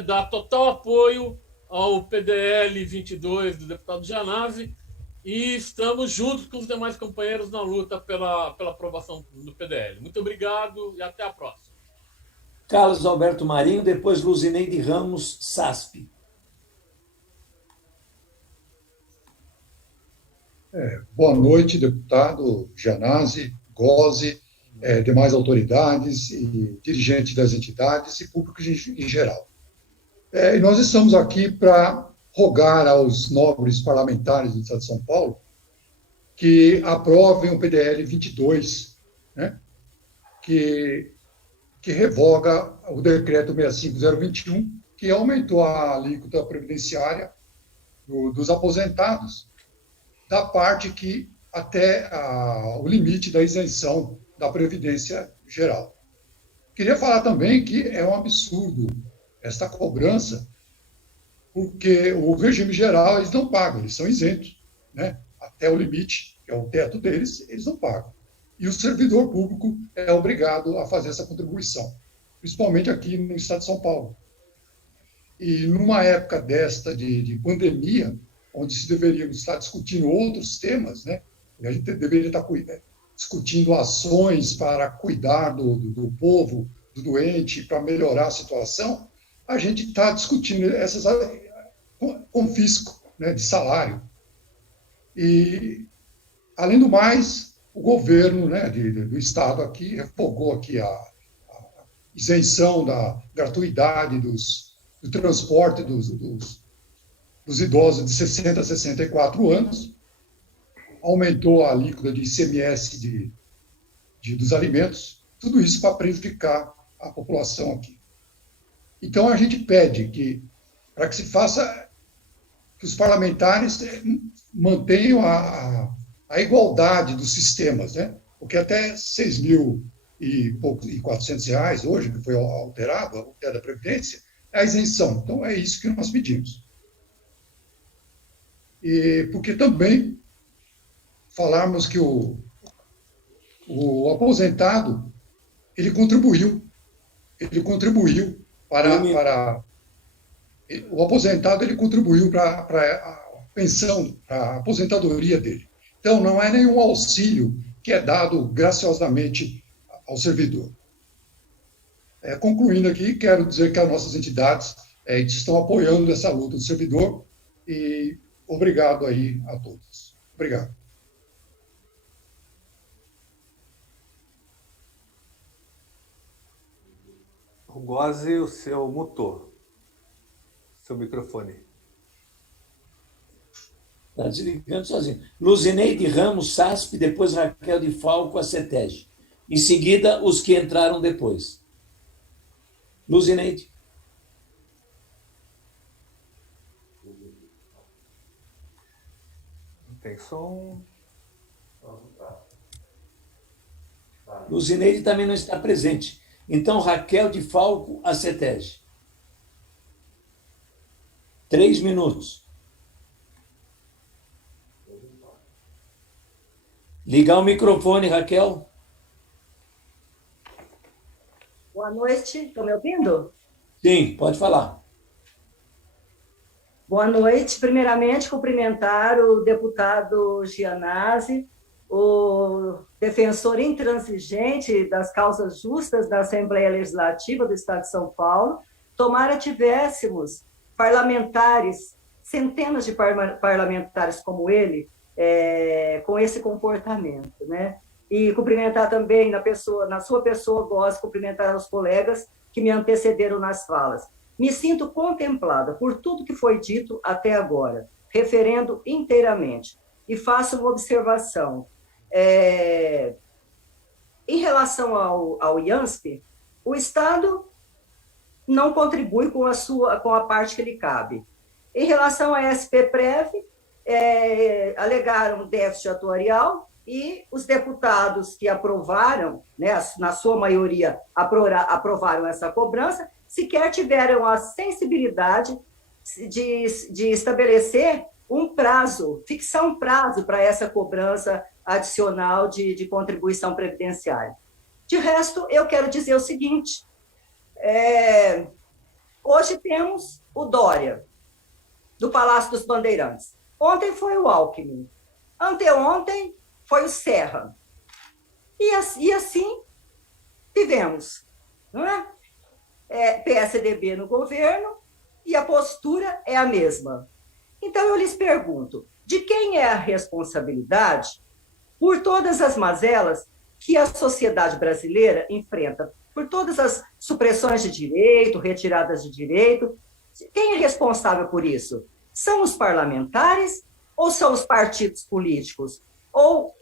dar total apoio ao PDL 22 do deputado Gianazzi e estamos juntos com os demais companheiros na luta pela aprovação do PDL. Muito obrigado e até a próxima. Carlos Alberto Marinho, depois Luzineide Ramos Saspi. Boa noite, deputado Gianazzi, Gozzi, demais autoridades e dirigentes das entidades e público em geral. E nós estamos aqui para rogar aos nobres parlamentares do Estado de São Paulo que aprovem o PDL 22, né, que revoga o decreto 65021, que aumentou a alíquota previdenciária dos aposentados, da parte que até o limite da isenção da Previdência Geral. Queria falar também que é um absurdo esta cobrança, porque o regime geral eles não pagam, eles são isentos, né? Até o limite, que é o teto deles, eles não pagam. E o servidor público é obrigado a fazer essa contribuição, principalmente aqui no estado de São Paulo. E numa época desta de pandemia, onde se deveria estar discutindo outros temas, né? A gente deveria estar discutindo ações para cuidar do povo, do doente, para melhorar a situação, a gente está discutindo essas confisco, né, de salário. E, além do mais, o governo, né, do Estado aqui revogou aqui a isenção da gratuidade do transporte dos idosos de 60 a 64 anos, aumentou a alíquota de ICMS dos alimentos, tudo isso para prejudicar a população aqui. Então, a gente pede para que se faça, que os parlamentares mantenham a igualdade dos sistemas, né? Porque até R$6.400 hoje, que foi alterado, o teto da Previdência, é a isenção. Então, é isso que nós pedimos. E porque também falarmos que o aposentado, ele contribuiu para o aposentado, ele contribuiu para a pensão, para a aposentadoria dele. Então, não é nenhum auxílio que é dado graciosamente ao servidor. Concluindo aqui, quero dizer que as nossas entidades estão apoiando essa luta do servidor e obrigado aí a todos. Obrigado. O Gozzi, o seu mutou. Seu microfone. Está desligando sozinho. Luzineide Ramos Sasp, depois Raquel de Falco, a CETEG. Em seguida, os que entraram depois. Luzineide. Tem som. Luzineide também não está presente. Então, Raquel de Falco, a CETEG. 3 minutos. Ligar o microfone, Raquel. Boa noite, estão me ouvindo? Sim, pode falar. Boa noite. Primeiramente, cumprimentar o deputado Gianazzi, o defensor intransigente das causas justas da Assembleia Legislativa do Estado de São Paulo. Tomara tivéssemos parlamentares, centenas de parlamentares como ele, com esse comportamento, né? E cumprimentar também na sua pessoa, gosto de cumprimentar os colegas que me antecederam nas falas. Me sinto contemplada por tudo que foi dito até agora. referendo inteiramente. E faço uma observação. Em relação ao IANSP, o Estado não contribui com a parte que lhe cabe. Em relação à SPPrev, alegaram déficit atuarial e os deputados que aprovaram, né, na sua maioria, aprovaram essa cobrança, sequer tiveram a sensibilidade de estabelecer um prazo, fixar um prazo para essa cobrança adicional de contribuição previdenciária. De resto, eu quero dizer o seguinte, hoje temos o Dória, do Palácio dos Bandeirantes. Ontem foi o Alckmin. Anteontem foi o Serra. E assim vivemos. Não é? PSDB no governo e a postura é a mesma. Então, eu lhes pergunto, de quem é a responsabilidade por todas as mazelas que a sociedade brasileira enfrenta, por todas as supressões de direito, retiradas de direito? Quem é responsável por isso? São os parlamentares ou são os partidos políticos? Ou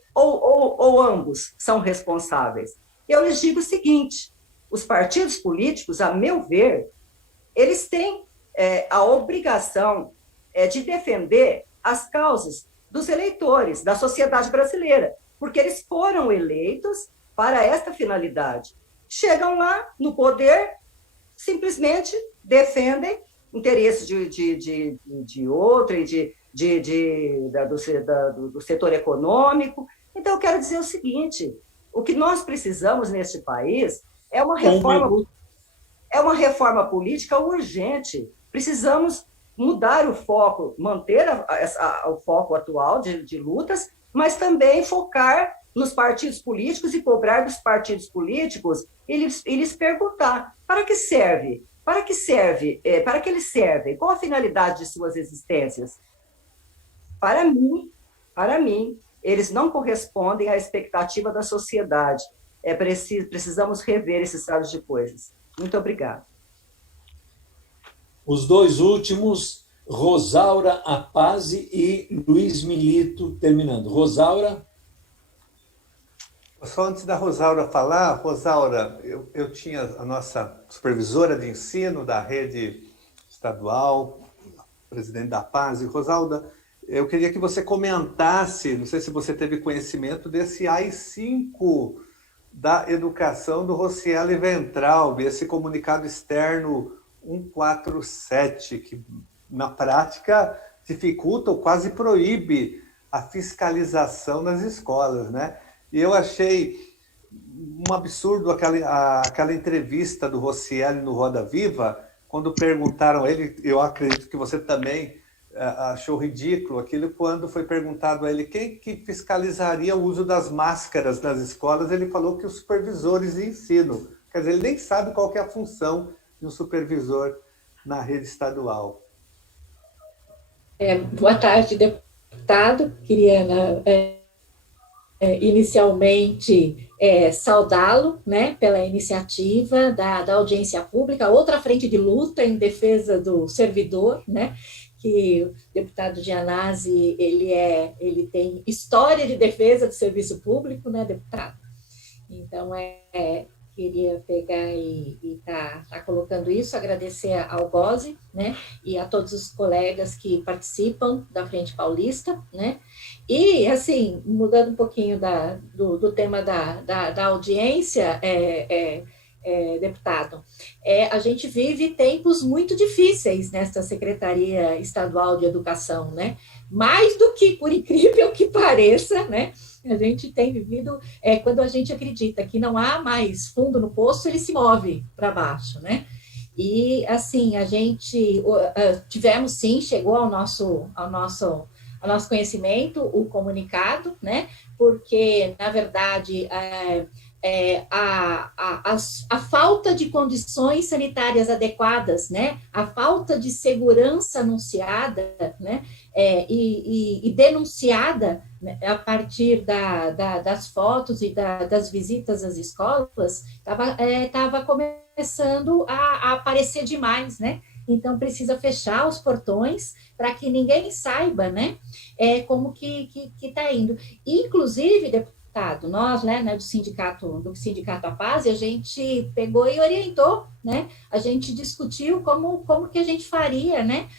ambos são responsáveis? Eu lhes digo o seguinte, os partidos políticos, a meu ver, eles têm a obrigação de defender as causas dos eleitores, da sociedade brasileira, porque eles foram eleitos para esta finalidade. Chegam lá no poder, simplesmente defendem interesses de outro e do setor econômico. Então, eu quero dizer o seguinte, o que nós precisamos neste país é uma reforma política urgente. Precisamos mudar o foco, manter o foco atual de lutas, mas também focar nos partidos políticos e cobrar dos partidos políticos e lhes perguntar para que serve? Para que serve? Para que eles servem? Qual a finalidade de suas existências? Para mim, eles não correspondem à expectativa da sociedade. Precisamos rever esse estado de coisas. Muito obrigada. Os dois últimos, Rosaura Apazzi e Luiz Milito, terminando. Rosaura. Só antes da Rosaura falar, Rosaura, eu tinha a nossa supervisora de ensino da rede estadual, presidente da Apazzi. Rosaura, eu queria que você comentasse, não sei se você teve conhecimento desse AI-5 da educação do Rocieli Ventralbe, esse comunicado externo 147, que na prática dificulta ou quase proíbe a fiscalização nas escolas, né? E eu achei um absurdo aquela entrevista do Rocieli no Roda Viva, quando perguntaram a ele, eu acredito que você também achou ridículo aquilo, quando foi perguntado a ele quem que fiscalizaria o uso das máscaras nas escolas, ele falou que os supervisores de ensino. Quer dizer, ele nem sabe qual que é a função de um supervisor na rede estadual. Boa tarde, deputado. Queria inicialmente saudá-lo, né, pela iniciativa da audiência pública, outra frente de luta em defesa do servidor, né, que o deputado Gianazzi, ele tem história de defesa do serviço público, né, deputado? Então, queria pegar e tá colocando isso, agradecer ao GOSE, né, e a todos os colegas que participam da Frente Paulista, né, e, assim, mudando um pouquinho do tema da audiência, deputado, a gente vive tempos muito difíceis nesta Secretaria Estadual de Educação, né, mais do que, por incrível que pareça, né, a gente tem vivido, quando a gente acredita que não há mais fundo no poço, ele se move para baixo, né? E, assim, a gente tivemos, sim, chegou ao nosso conhecimento o comunicado, né? Porque, na verdade, a falta de condições sanitárias adequadas, né? A falta de segurança anunciada, né? E denunciada, né, a partir das fotos e das visitas às escolas, estava começando a aparecer demais, né? então precisa fechar os portões para que ninguém saiba, né, como que está indo. Inclusive, deputado, nós, né, do Sindicato A Paz, a gente pegou e orientou, né, a gente discutiu como que a gente faria, né,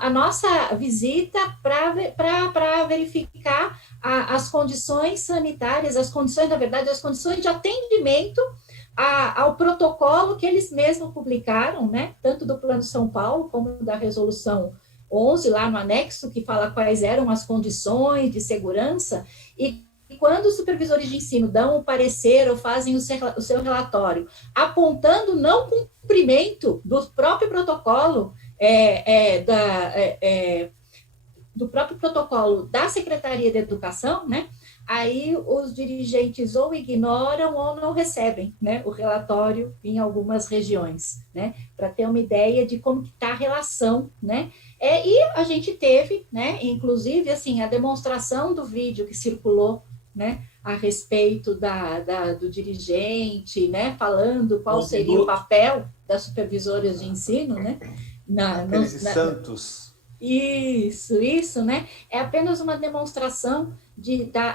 a nossa visita para verificar as condições sanitárias, as condições, na verdade, as condições de atendimento ao protocolo que eles mesmos publicaram, né, tanto do Plano São Paulo como da Resolução 11, lá no anexo, que fala quais eram as condições de segurança, e quando os supervisores de ensino dão o parecer ou fazem o seu relatório, apontando não cumprimento do próprio protocolo, do próprio protocolo da Secretaria de Educação, né, aí os dirigentes ou ignoram ou não recebem, né, o relatório em algumas regiões, né, para ter uma ideia de como está a relação, né, e a gente teve, né, inclusive, assim, a demonstração do vídeo que circulou, né, a respeito do dirigente, né, falando qual seria o papel das supervisoras de ensino, né, Santos. Isso, né? É apenas uma demonstração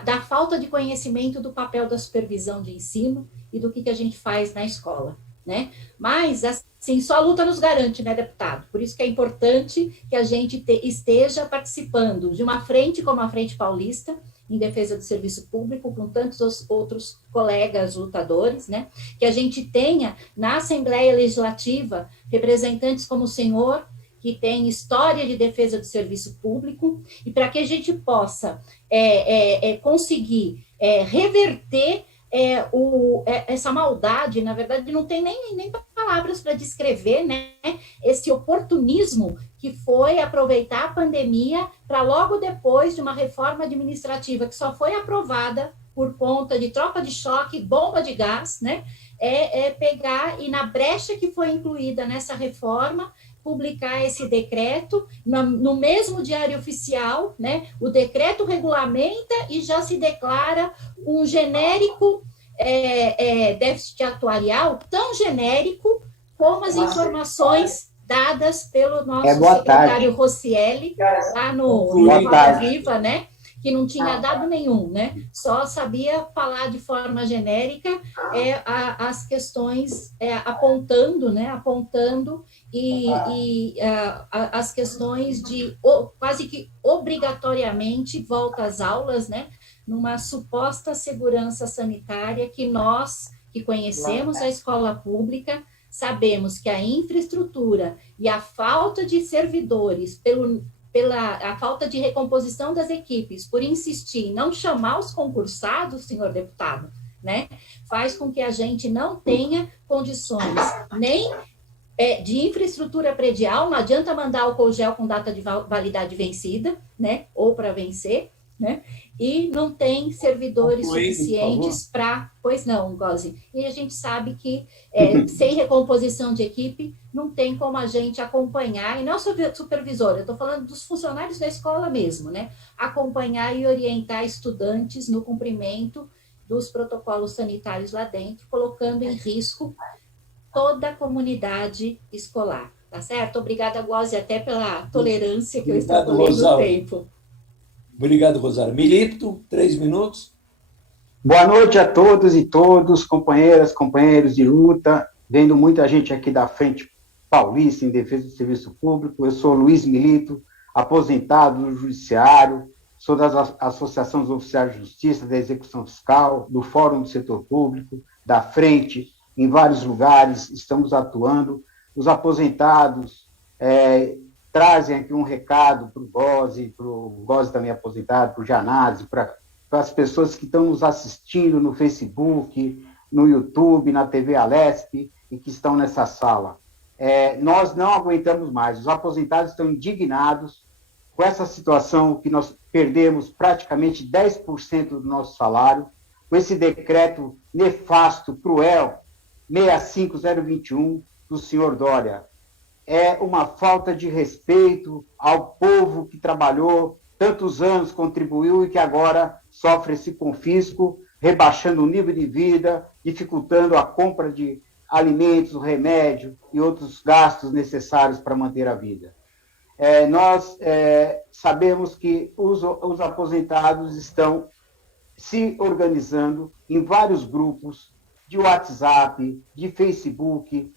da falta de conhecimento do papel da supervisão de ensino e do que a gente faz na escola, né? Mas, assim, só a luta nos garante, né, deputado? Por isso que é importante que a gente esteja participando de uma frente como a Frente Paulista, em defesa do serviço público, com tantos outros colegas lutadores, né? Que a gente tenha na Assembleia Legislativa representantes como o senhor, que tem história de defesa do serviço público, e para que a gente possa conseguir reverter essa maldade, na verdade, não tem nem palavras para descrever, né, esse oportunismo que foi aproveitar a pandemia para logo depois de uma reforma administrativa que só foi aprovada por conta de tropa de choque, bomba de gás, né, pegar e na brecha que foi incluída nessa reforma, publicar esse decreto no mesmo Diário Oficial, né? O decreto regulamenta e já se declara um genérico déficit atuarial, tão genérico como as informações dadas pelo nosso secretário Roscielli, lá no Roda Viva, né? Que não tinha dado nenhum, né? Só sabia falar de forma genérica as questões apontando, né? Apontando as questões de quase que obrigatoriamente volta às aulas, né? Numa suposta segurança sanitária que nós, que conhecemos a escola pública, sabemos que a infraestrutura e a falta de servidores pela falta de recomposição das equipes, por insistir em não chamar os concursados, senhor deputado, né, faz com que a gente não tenha condições nem de infraestrutura predial, não adianta mandar álcool gel com data de validade vencida, né, ou para vencer, né, e não tem servidores suficientes para... Pois não, Gozi. E a gente sabe que sem recomposição de equipe não tem como a gente acompanhar, e não supervisor, eu estou falando dos funcionários da escola mesmo, né? Acompanhar e orientar estudantes no cumprimento dos protocolos sanitários lá dentro, colocando em risco toda a comunidade escolar, tá certo? Obrigada, Gozi, até pela tolerância que eu extrapolei no tempo. Obrigado, Rosário. Milito, 3 minutos. Boa noite a todos e todos, companheiras, companheiros de luta, vendo muita gente aqui da Frente Paulista em defesa do serviço público. Eu sou Luiz Milito, aposentado do Judiciário, sou da Associação dos Oficiais de Justiça, da Execução Fiscal, do Fórum do Setor Público, da Frente, em vários lugares, estamos atuando. Os aposentados trazem aqui um recado para o Gozi também aposentado, para o Janazzi, para as pessoas que estão nos assistindo no Facebook, no YouTube, na TV Alesp, e que estão nessa sala. Nós não aguentamos mais, os aposentados estão indignados com essa situação que nós perdemos praticamente 10% do nosso salário, com esse decreto nefasto, cruel, 65021, do senhor Dória. É uma falta de respeito ao povo que trabalhou tantos anos, contribuiu e que agora sofre esse confisco, rebaixando o nível de vida, dificultando a compra de alimentos, remédio e outros gastos necessários para manter a vida. Nós sabemos que os aposentados estão se organizando em vários grupos de WhatsApp, de Facebook,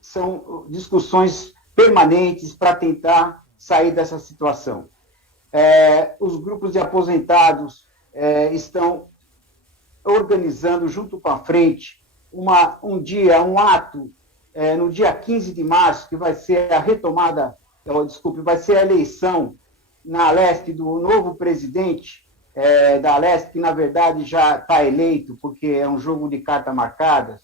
são discussões permanentes para tentar sair dessa situação. Os grupos de aposentados estão organizando, junto com a frente, um ato, no dia 15 de março, que vai ser a retomada, vai ser a eleição na Alesp do novo presidente da Alesp, que, na verdade, já está eleito, porque é um jogo de cartas marcadas.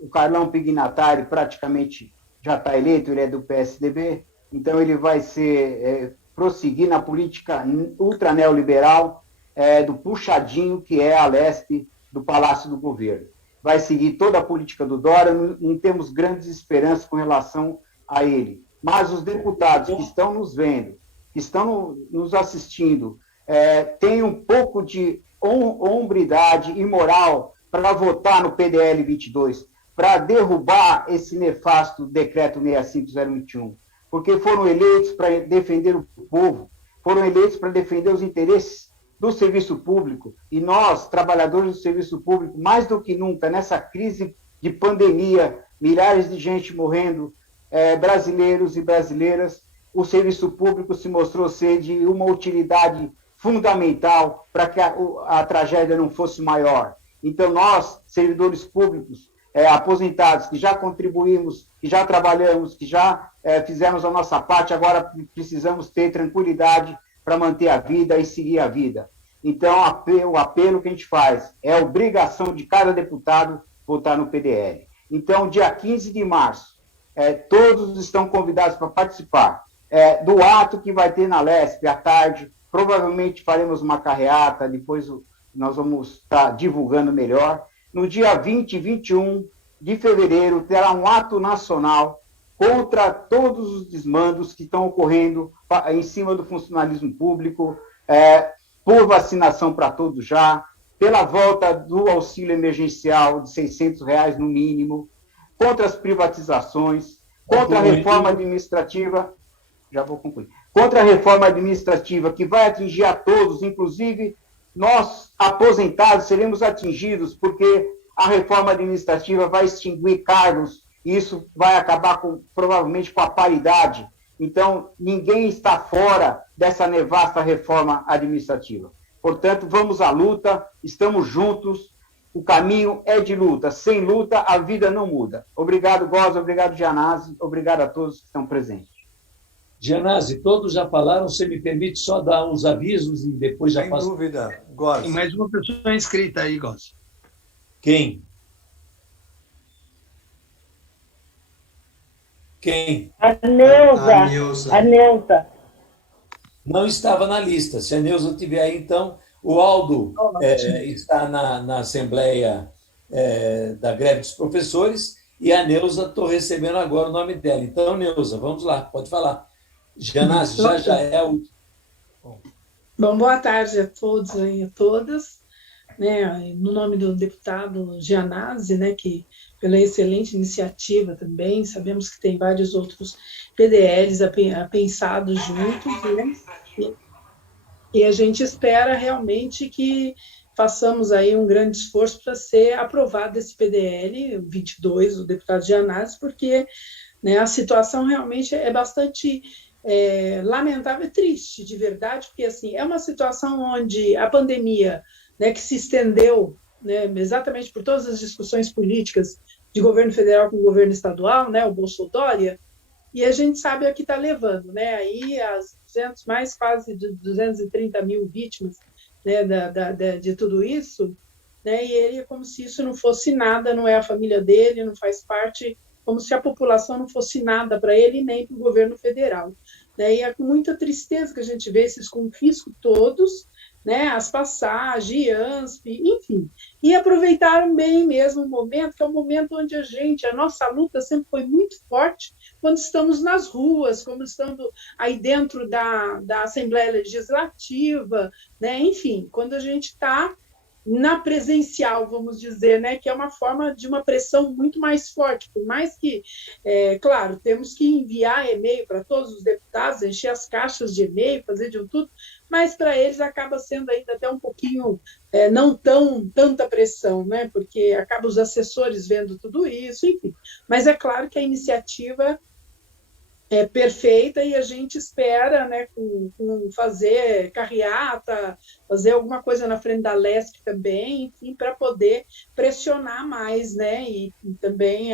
O Carlão Pignatari praticamente já está eleito, ele é do PSDB, então ele vai prosseguir na política ultra neoliberal do puxadinho, que é a Alesp do Palácio do Governo. Vai seguir toda a política do Dória, não temos grandes esperanças com relação a ele. Mas os deputados que estão nos vendo, que estão nos assistindo, têm um pouco de hombridade e moral para votar no PDL 22, para derrubar esse nefasto decreto 65021, porque foram eleitos para defender o povo, foram eleitos para defender os interesses do serviço público, e nós, trabalhadores do serviço público, mais do que nunca, nessa crise de pandemia, milhares de gente morrendo, brasileiros e brasileiras, o serviço público se mostrou ser de uma utilidade fundamental para que a tragédia não fosse maior. Então, nós, servidores públicos, aposentados, que já contribuímos, que já trabalhamos, que já fizemos a nossa parte, agora precisamos ter tranquilidade para manter a vida e seguir a vida. Então, o apelo que a gente faz é a obrigação de cada deputado votar no PDL. Então, dia 15 de março, todos estão convidados para participar do ato que vai ter na Lesp à tarde. Provavelmente faremos uma carreata, depois nós vamos estar divulgando melhor. No dia 20 e 21 de fevereiro, terá um ato nacional contra todos os desmandos que estão ocorrendo em cima do funcionalismo público, por vacinação para todos já, pela volta do auxílio emergencial de R$600 no mínimo, contra as privatizações, contra a reforma administrativa, já vou concluir, contra a reforma administrativa que vai atingir a todos, inclusive nós, aposentados, seremos atingidos, porque a reforma administrativa vai extinguir cargos, e isso vai acabar provavelmente com a paridade. Então, ninguém está fora dessa nevasta reforma administrativa. Portanto, vamos à luta, estamos juntos, o caminho é de luta. Sem luta, a vida não muda. Obrigado, Goza, obrigado, Gianazzi, obrigado a todos que estão presentes. Gianazzi, todos já falaram, você me permite só dar os avisos e depois já faço... Sem dúvida, Goza. Tem mais uma pessoa inscrita aí, Goza. Quem? A Neuza. A Neuza. Não estava na lista. Se a Neuza estiver aí, então, o Aldo está na Assembleia da Greve dos Professores e a Neuza, estou recebendo agora o nome dela. Então, Neuza, vamos lá, pode falar. Gianazzi, já é o... Bom, boa tarde a todos e a todas. No nome do deputado Gianazzi, que pela excelente iniciativa também, sabemos que tem vários outros PDLs pensados juntos, e a gente espera realmente que façamos aí um grande esforço para ser aprovado esse PDL 22, o deputado Gianazzi, porque a situação realmente é bastante lamentável e triste, de verdade, porque assim, é uma situação onde a pandemia, que se estendeu, exatamente por todas as discussões políticas de governo federal com o governo estadual, o Bolsonaro, e a gente sabe a que está levando, aí as quase 230 mil vítimas, de tudo isso, e ele é como se isso não fosse nada, não é a família dele, não faz parte, como se a população não fosse nada para ele nem para o governo federal. E é com muita tristeza que a gente vê esses confiscos todos, as passagens, IANSP, enfim, e aproveitaram bem mesmo o momento, que é o momento onde a nossa luta sempre foi muito forte, quando estamos nas ruas, quando estamos aí dentro da Assembleia Legislativa, enfim, quando a gente está na presencial, vamos dizer, né, que é uma forma de uma pressão muito mais forte, por mais que, claro, temos que enviar e-mail para todos os deputados, encher as caixas de e-mail, fazer de tudo, mas para eles acaba sendo ainda até um pouquinho, não tanta pressão, né, porque acaba os assessores vendo tudo isso, enfim. Mas é claro que a iniciativa é perfeita e a gente espera, né, com fazer carreata, fazer alguma coisa na frente da Lesc também, enfim, para poder pressionar mais, né, e também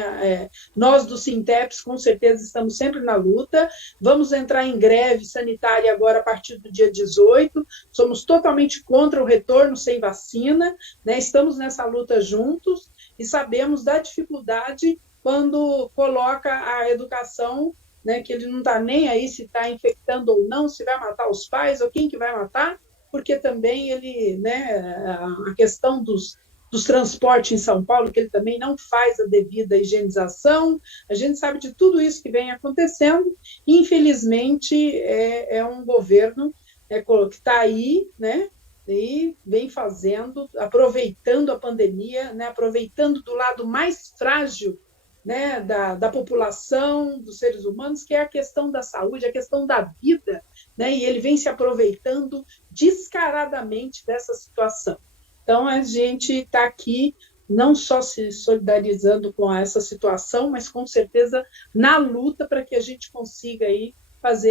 nós do Sinteps com certeza estamos sempre na luta, vamos entrar em greve sanitária agora a partir do dia 18, somos totalmente contra o retorno sem vacina, né, estamos nessa luta juntos e sabemos da dificuldade quando coloca a educação, né, que ele não está nem aí se está infectando ou não, se vai matar os pais ou quem que vai matar, porque também ele, né, a questão dos transportes em São Paulo, que ele também não faz a devida higienização, a gente sabe de tudo isso que vem acontecendo, e infelizmente é um governo que está aí, né, e vem fazendo, aproveitando a pandemia, né, aproveitando do lado mais frágil, né, da população, dos seres humanos, que é a questão da saúde, a questão da vida, né, e ele vem se aproveitando descaradamente dessa situação. Então, a gente está aqui não só se solidarizando com essa situação, mas com certeza na luta para que a gente consiga aí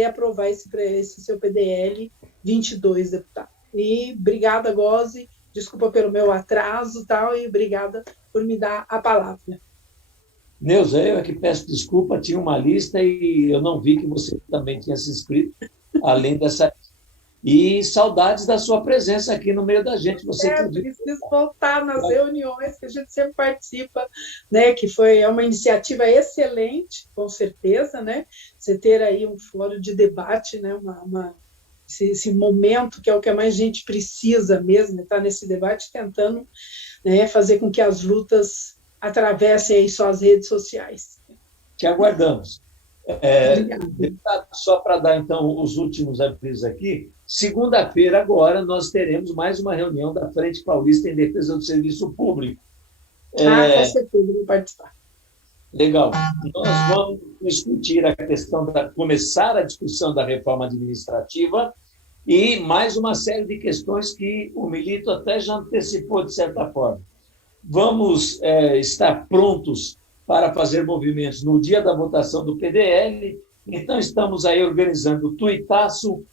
aprovar esse seu PDL 22, deputado. E obrigada, Gozi, desculpa pelo meu atraso, tal, e obrigada por me dar a palavra. Neuza, eu aqui peço desculpa, tinha uma lista e eu não vi que você também tinha se inscrito, além dessa... E saudades da sua presença aqui no meio da gente. Você preciso voltar nas reuniões que a gente sempre participa, né? Que é uma iniciativa excelente, com certeza, né? Você ter aí um fórum de debate, né? Esse momento que é o que mais a gente precisa mesmo, estar nesse debate tentando, né, fazer com que as lutas atravessem aí só as redes sociais. Te aguardamos. Deputado, só para dar, então, os últimos avisos aqui, segunda-feira, agora, nós teremos mais uma reunião da Frente Paulista em Defesa do Serviço Público. Com certeza, vou participar. Legal. Nós vamos discutir a questão começar a discussão da reforma administrativa e mais uma série de questões que o Milito até já antecipou, de certa forma. Vamos estar prontos para fazer movimentos no dia da votação do PDL, então estamos aí organizando o tuitaço,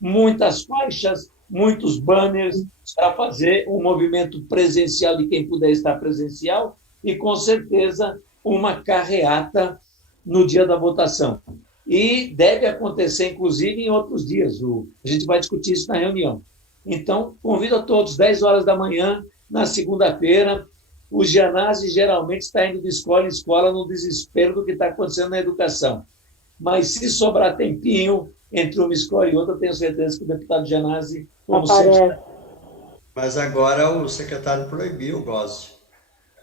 muitas faixas, muitos banners para fazer um movimento presencial de quem puder estar presencial e, com certeza, uma carreata no dia da votação. E deve acontecer, inclusive, em outros dias. A gente vai discutir isso na reunião. Então, convido a todos, 10 horas da manhã, na segunda-feira. O Gianazzi geralmente está indo de escola em escola no desespero do que está acontecendo na educação. Mas, se sobrar tempinho entre uma escola e outra, tenho certeza que o deputado Gianazzi, como sempre... Mas agora o secretário proibiu o gozo.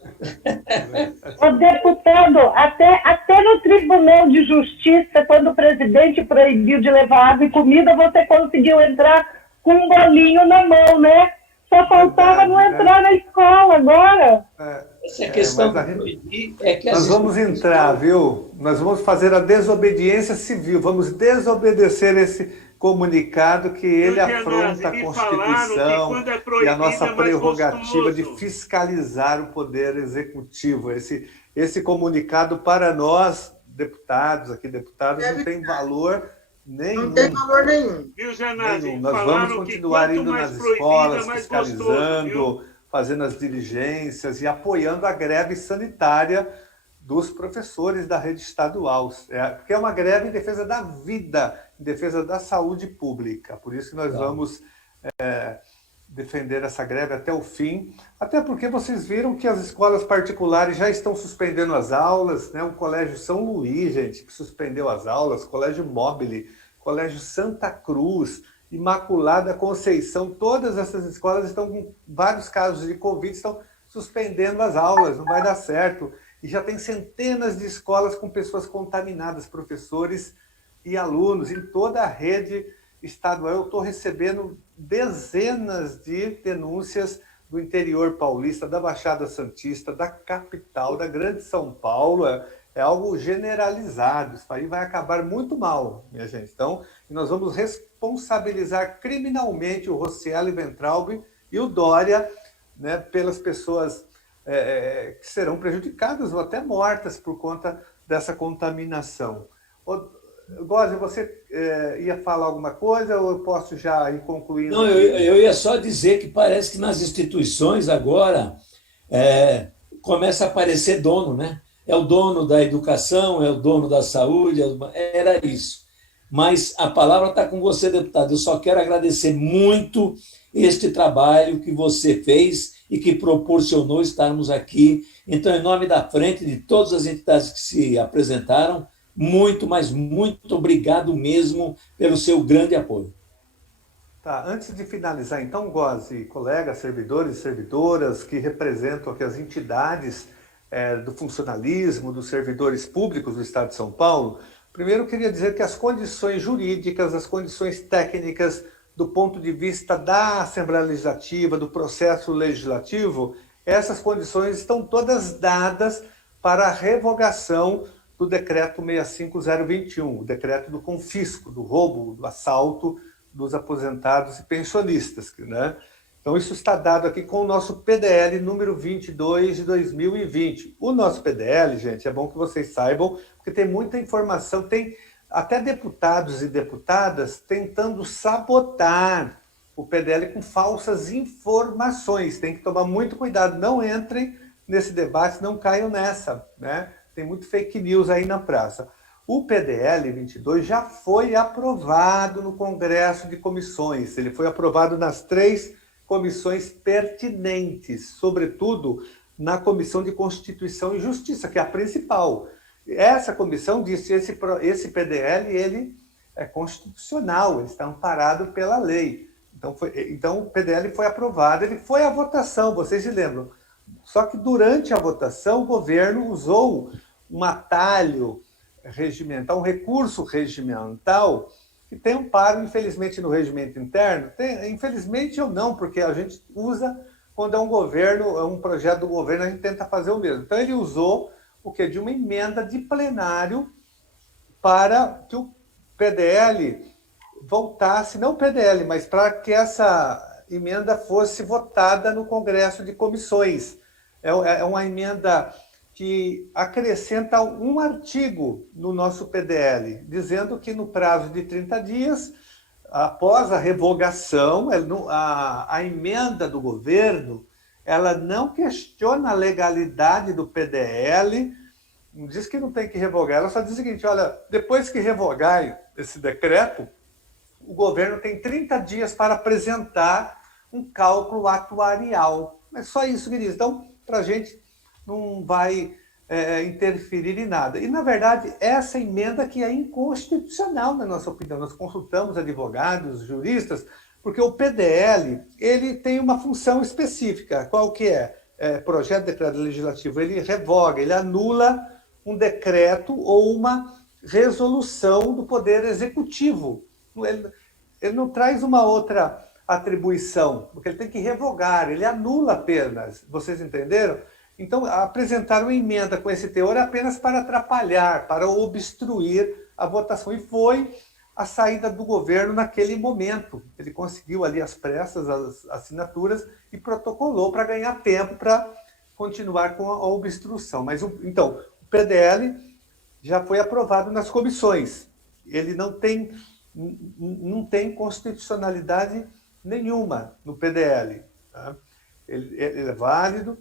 O deputado, até no Tribunal de Justiça, quando o presidente proibiu de levar água e comida, você conseguiu entrar com um bolinho na mão, né? Só faltava não entrar na escola agora. Essa questão nós vamos entrar, viu? Nós vamos fazer a desobediência civil, vamos desobedecer esse comunicado que ele afronta a Constituição e a nossa prerrogativa de fiscalizar o poder executivo. Esse comunicado para nós, deputados, não tem valor nenhum. Não tem valor nenhum. Viu, Gianazzi? Nós vamos continuar indo nas escolas, fiscalizando, fazendo as diligências e apoiando a greve sanitária dos professores da rede estadual, porque é uma greve em defesa da vida, em defesa da saúde pública. Por isso que nós vamos defender essa greve até o fim, até porque vocês viram que as escolas particulares já estão suspendendo as aulas, né? O Colégio São Luís, gente, que suspendeu as aulas, Colégio Móbile, Colégio Santa Cruz, Imaculada Conceição, todas essas escolas estão com vários casos de Covid, estão suspendendo as aulas, não vai dar certo. E já tem centenas de escolas com pessoas contaminadas, professores e alunos, em toda a rede estadual. Eu estou recebendo dezenas de denúncias do interior paulista, da Baixada Santista, da capital, da Grande São Paulo, é algo generalizado. Isso aí vai acabar muito mal, minha gente. Então, nós vamos responsabilizar criminalmente o Rocieli Weintraub e o Dória, né, pelas pessoas que serão prejudicadas ou até mortas por conta dessa contaminação. Góes, você ia falar alguma coisa ou eu posso já ir concluindo? Não, eu ia só dizer que parece que nas instituições agora começa a aparecer dono, né? É o dono da educação, é o dono da saúde, era isso. Mas a palavra está com você, deputado. Eu só quero agradecer muito este trabalho que você fez e que proporcionou estarmos aqui. Então, em nome da frente de todas as entidades que se apresentaram, muito, mas muito obrigado mesmo pelo seu grande apoio. Tá, antes de finalizar, então, Góes e colegas, servidores e servidoras que representam aqui as entidades do funcionalismo, dos servidores públicos do Estado de São Paulo, primeiro eu queria dizer que as condições jurídicas, as condições técnicas do ponto de vista da Assembleia Legislativa, do processo legislativo, essas condições estão todas dadas para a revogação do decreto 65021, o decreto do confisco, do roubo, do assalto dos aposentados e pensionistas, né? Então, isso está dado aqui com o nosso PDL número 22 de 2020. O nosso PDL, gente, é bom que vocês saibam, porque tem muita informação, tem até deputados e deputadas tentando sabotar o PDL com falsas informações. Tem que tomar muito cuidado, não entrem nesse debate, não caiam nessa, né? Tem muito fake news aí na praça. O PDL 22 já foi aprovado no Congresso de Comissões, ele foi aprovado nas 3 comissões pertinentes, sobretudo na Comissão de Constituição e Justiça, que é a principal. Essa comissão disse que esse PDL ele é constitucional, ele está amparado pela lei. Então, o PDL foi aprovado, ele foi à votação, vocês se lembram. Só que durante a votação, o governo usou um atalho regimental, um recurso regimental, que tem amparo, infelizmente, no regimento interno. Infelizmente ou não, porque a gente usa quando é um governo, é um projeto do governo, a gente tenta fazer o mesmo. Então, ele usou o quê? De uma emenda de plenário para que o PDL voltasse, não o PDL, mas para que essa emenda fosse votada no Congresso de Comissões. É uma emenda que acrescenta um artigo no nosso PDL, dizendo que no prazo de 30 dias, após a revogação, a emenda do governo, ela não questiona a legalidade do PDL, não diz que não tem que revogar, ela só diz o seguinte, olha, depois que revogar esse decreto, o governo tem 30 dias para apresentar um cálculo atuarial. É só isso que diz. Então, para a gente não vai interferir em nada. E, na verdade, essa emenda que é inconstitucional, na nossa opinião. Nós consultamos advogados, juristas, porque o PDL ele tem uma função específica. Qual que é? Projeto de decreto legislativo. Ele revoga, ele anula um decreto ou uma resolução do Poder Executivo. Ele não traz uma outra atribuição, porque ele tem que revogar, ele anula apenas. Vocês entenderam? Então, apresentar uma emenda com esse teor apenas para atrapalhar, para obstruir a votação. E foi a saída do governo naquele momento. Ele conseguiu ali às pressas, as assinaturas, e protocolou para ganhar tempo para continuar com a obstrução. Mas, então, o PDL já foi aprovado nas comissões. Ele não tem constitucionalidade nenhuma no PDL. Tá? Ele é válido.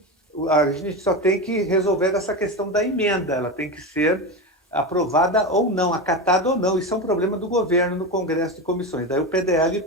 A gente só tem que resolver essa questão da emenda, ela tem que ser aprovada ou não, acatada ou não, isso é um problema do governo no Congresso de Comissões. Daí o PDL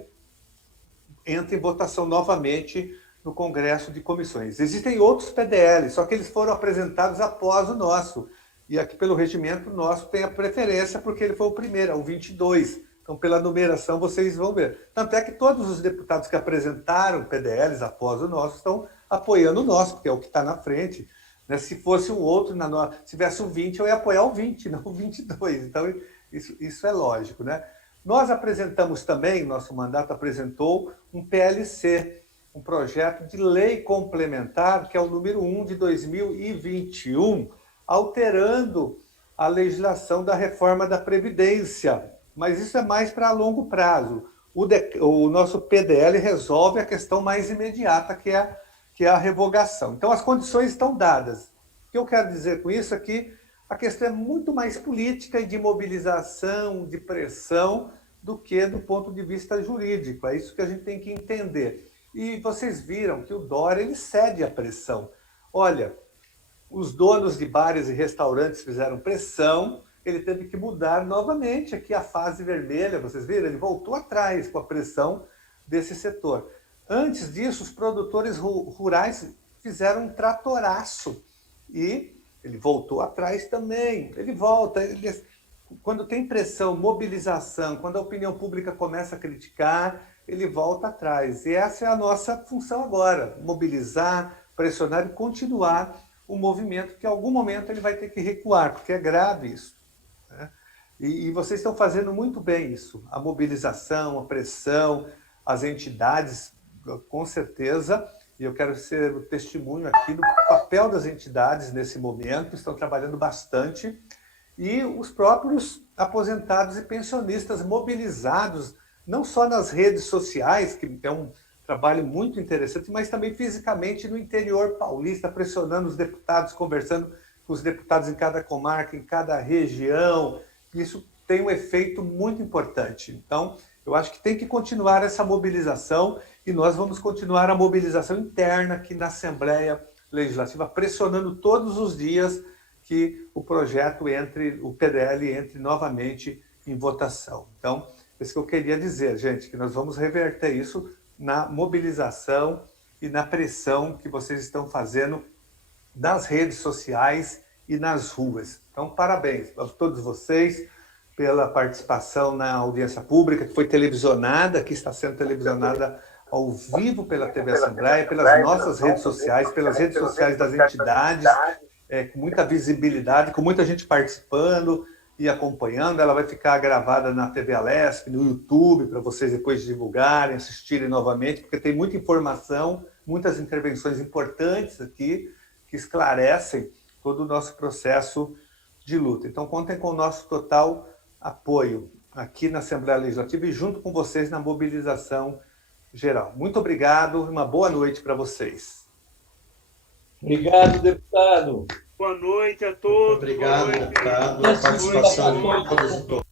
entra em votação novamente no Congresso de Comissões. Existem outros PDLs, só que eles foram apresentados após o nosso, e aqui pelo regimento o nosso tem a preferência porque ele foi o primeiro, é o 22. Então, pela numeração, vocês vão ver. Tanto é que todos os deputados que apresentaram PDLs após o nosso estão apoiando o nosso, porque é o que está na frente. Né? Se fosse o outro, se tivesse o 20, eu ia apoiar o 20, não o 22. Então, isso é lógico. Né? Nós apresentamos também, nosso mandato apresentou um PLC, um projeto de lei complementar, que é o número 1 de 2021, alterando a legislação da reforma da Previdência. Mas isso é mais para longo prazo. O nosso PDL resolve a questão mais imediata, que é a revogação. Então, as condições estão dadas. O que eu quero dizer com isso é que a questão é muito mais política e de mobilização, de pressão, do que do ponto de vista jurídico. É isso que a gente tem que entender. E vocês viram que o Dória ele cede à pressão. Olha, os donos de bares e restaurantes fizeram pressão, ele teve que mudar novamente aqui a fase vermelha, vocês viram? Ele voltou atrás com a pressão desse setor. Antes disso, os produtores rurais fizeram um tratoraço e ele voltou atrás também. Ele volta. Quando tem pressão, mobilização, quando a opinião pública começa a criticar, ele volta atrás. E essa é a nossa função agora, mobilizar, pressionar e continuar o movimento, que em algum momento ele vai ter que recuar, porque é grave isso. Né? E vocês estão fazendo muito bem isso, a mobilização, a pressão, as entidades, com certeza, e eu quero ser o testemunho aqui do papel das entidades nesse momento, estão trabalhando bastante, e os próprios aposentados e pensionistas mobilizados, não só nas redes sociais, que é um trabalho muito interessante, mas também fisicamente no interior paulista, pressionando os deputados, conversando com os deputados em cada comarca, em cada região. Isso tem um efeito muito importante. Então, eu acho que tem que continuar essa mobilização e nós vamos continuar a mobilização interna aqui na Assembleia Legislativa, pressionando todos os dias que o projeto o PDL entre novamente em votação. Então, isso que eu queria dizer, gente, que nós vamos reverter isso na mobilização e na pressão que vocês estão fazendo nas redes sociais e nas ruas. Então, parabéns a todos vocês pela participação na audiência pública, que foi televisionada, que está sendo televisionada ao vivo pela TV Assembleia, pelas nossas redes sociais, pelas redes sociais das entidades, com muita visibilidade, com muita gente participando e acompanhando. Ela vai ficar gravada na TV Alesp, no YouTube, para vocês depois divulgarem, assistirem novamente, porque tem muita informação, muitas intervenções importantes aqui, que esclarecem todo o nosso processo de luta. Então, contem com o nosso total apoio aqui na Assembleia Legislativa e junto com vocês na mobilização geral. Muito obrigado e uma boa noite para vocês. Obrigado, deputado. Boa noite a todos. Obrigado, deputado. A participação de todos e todas.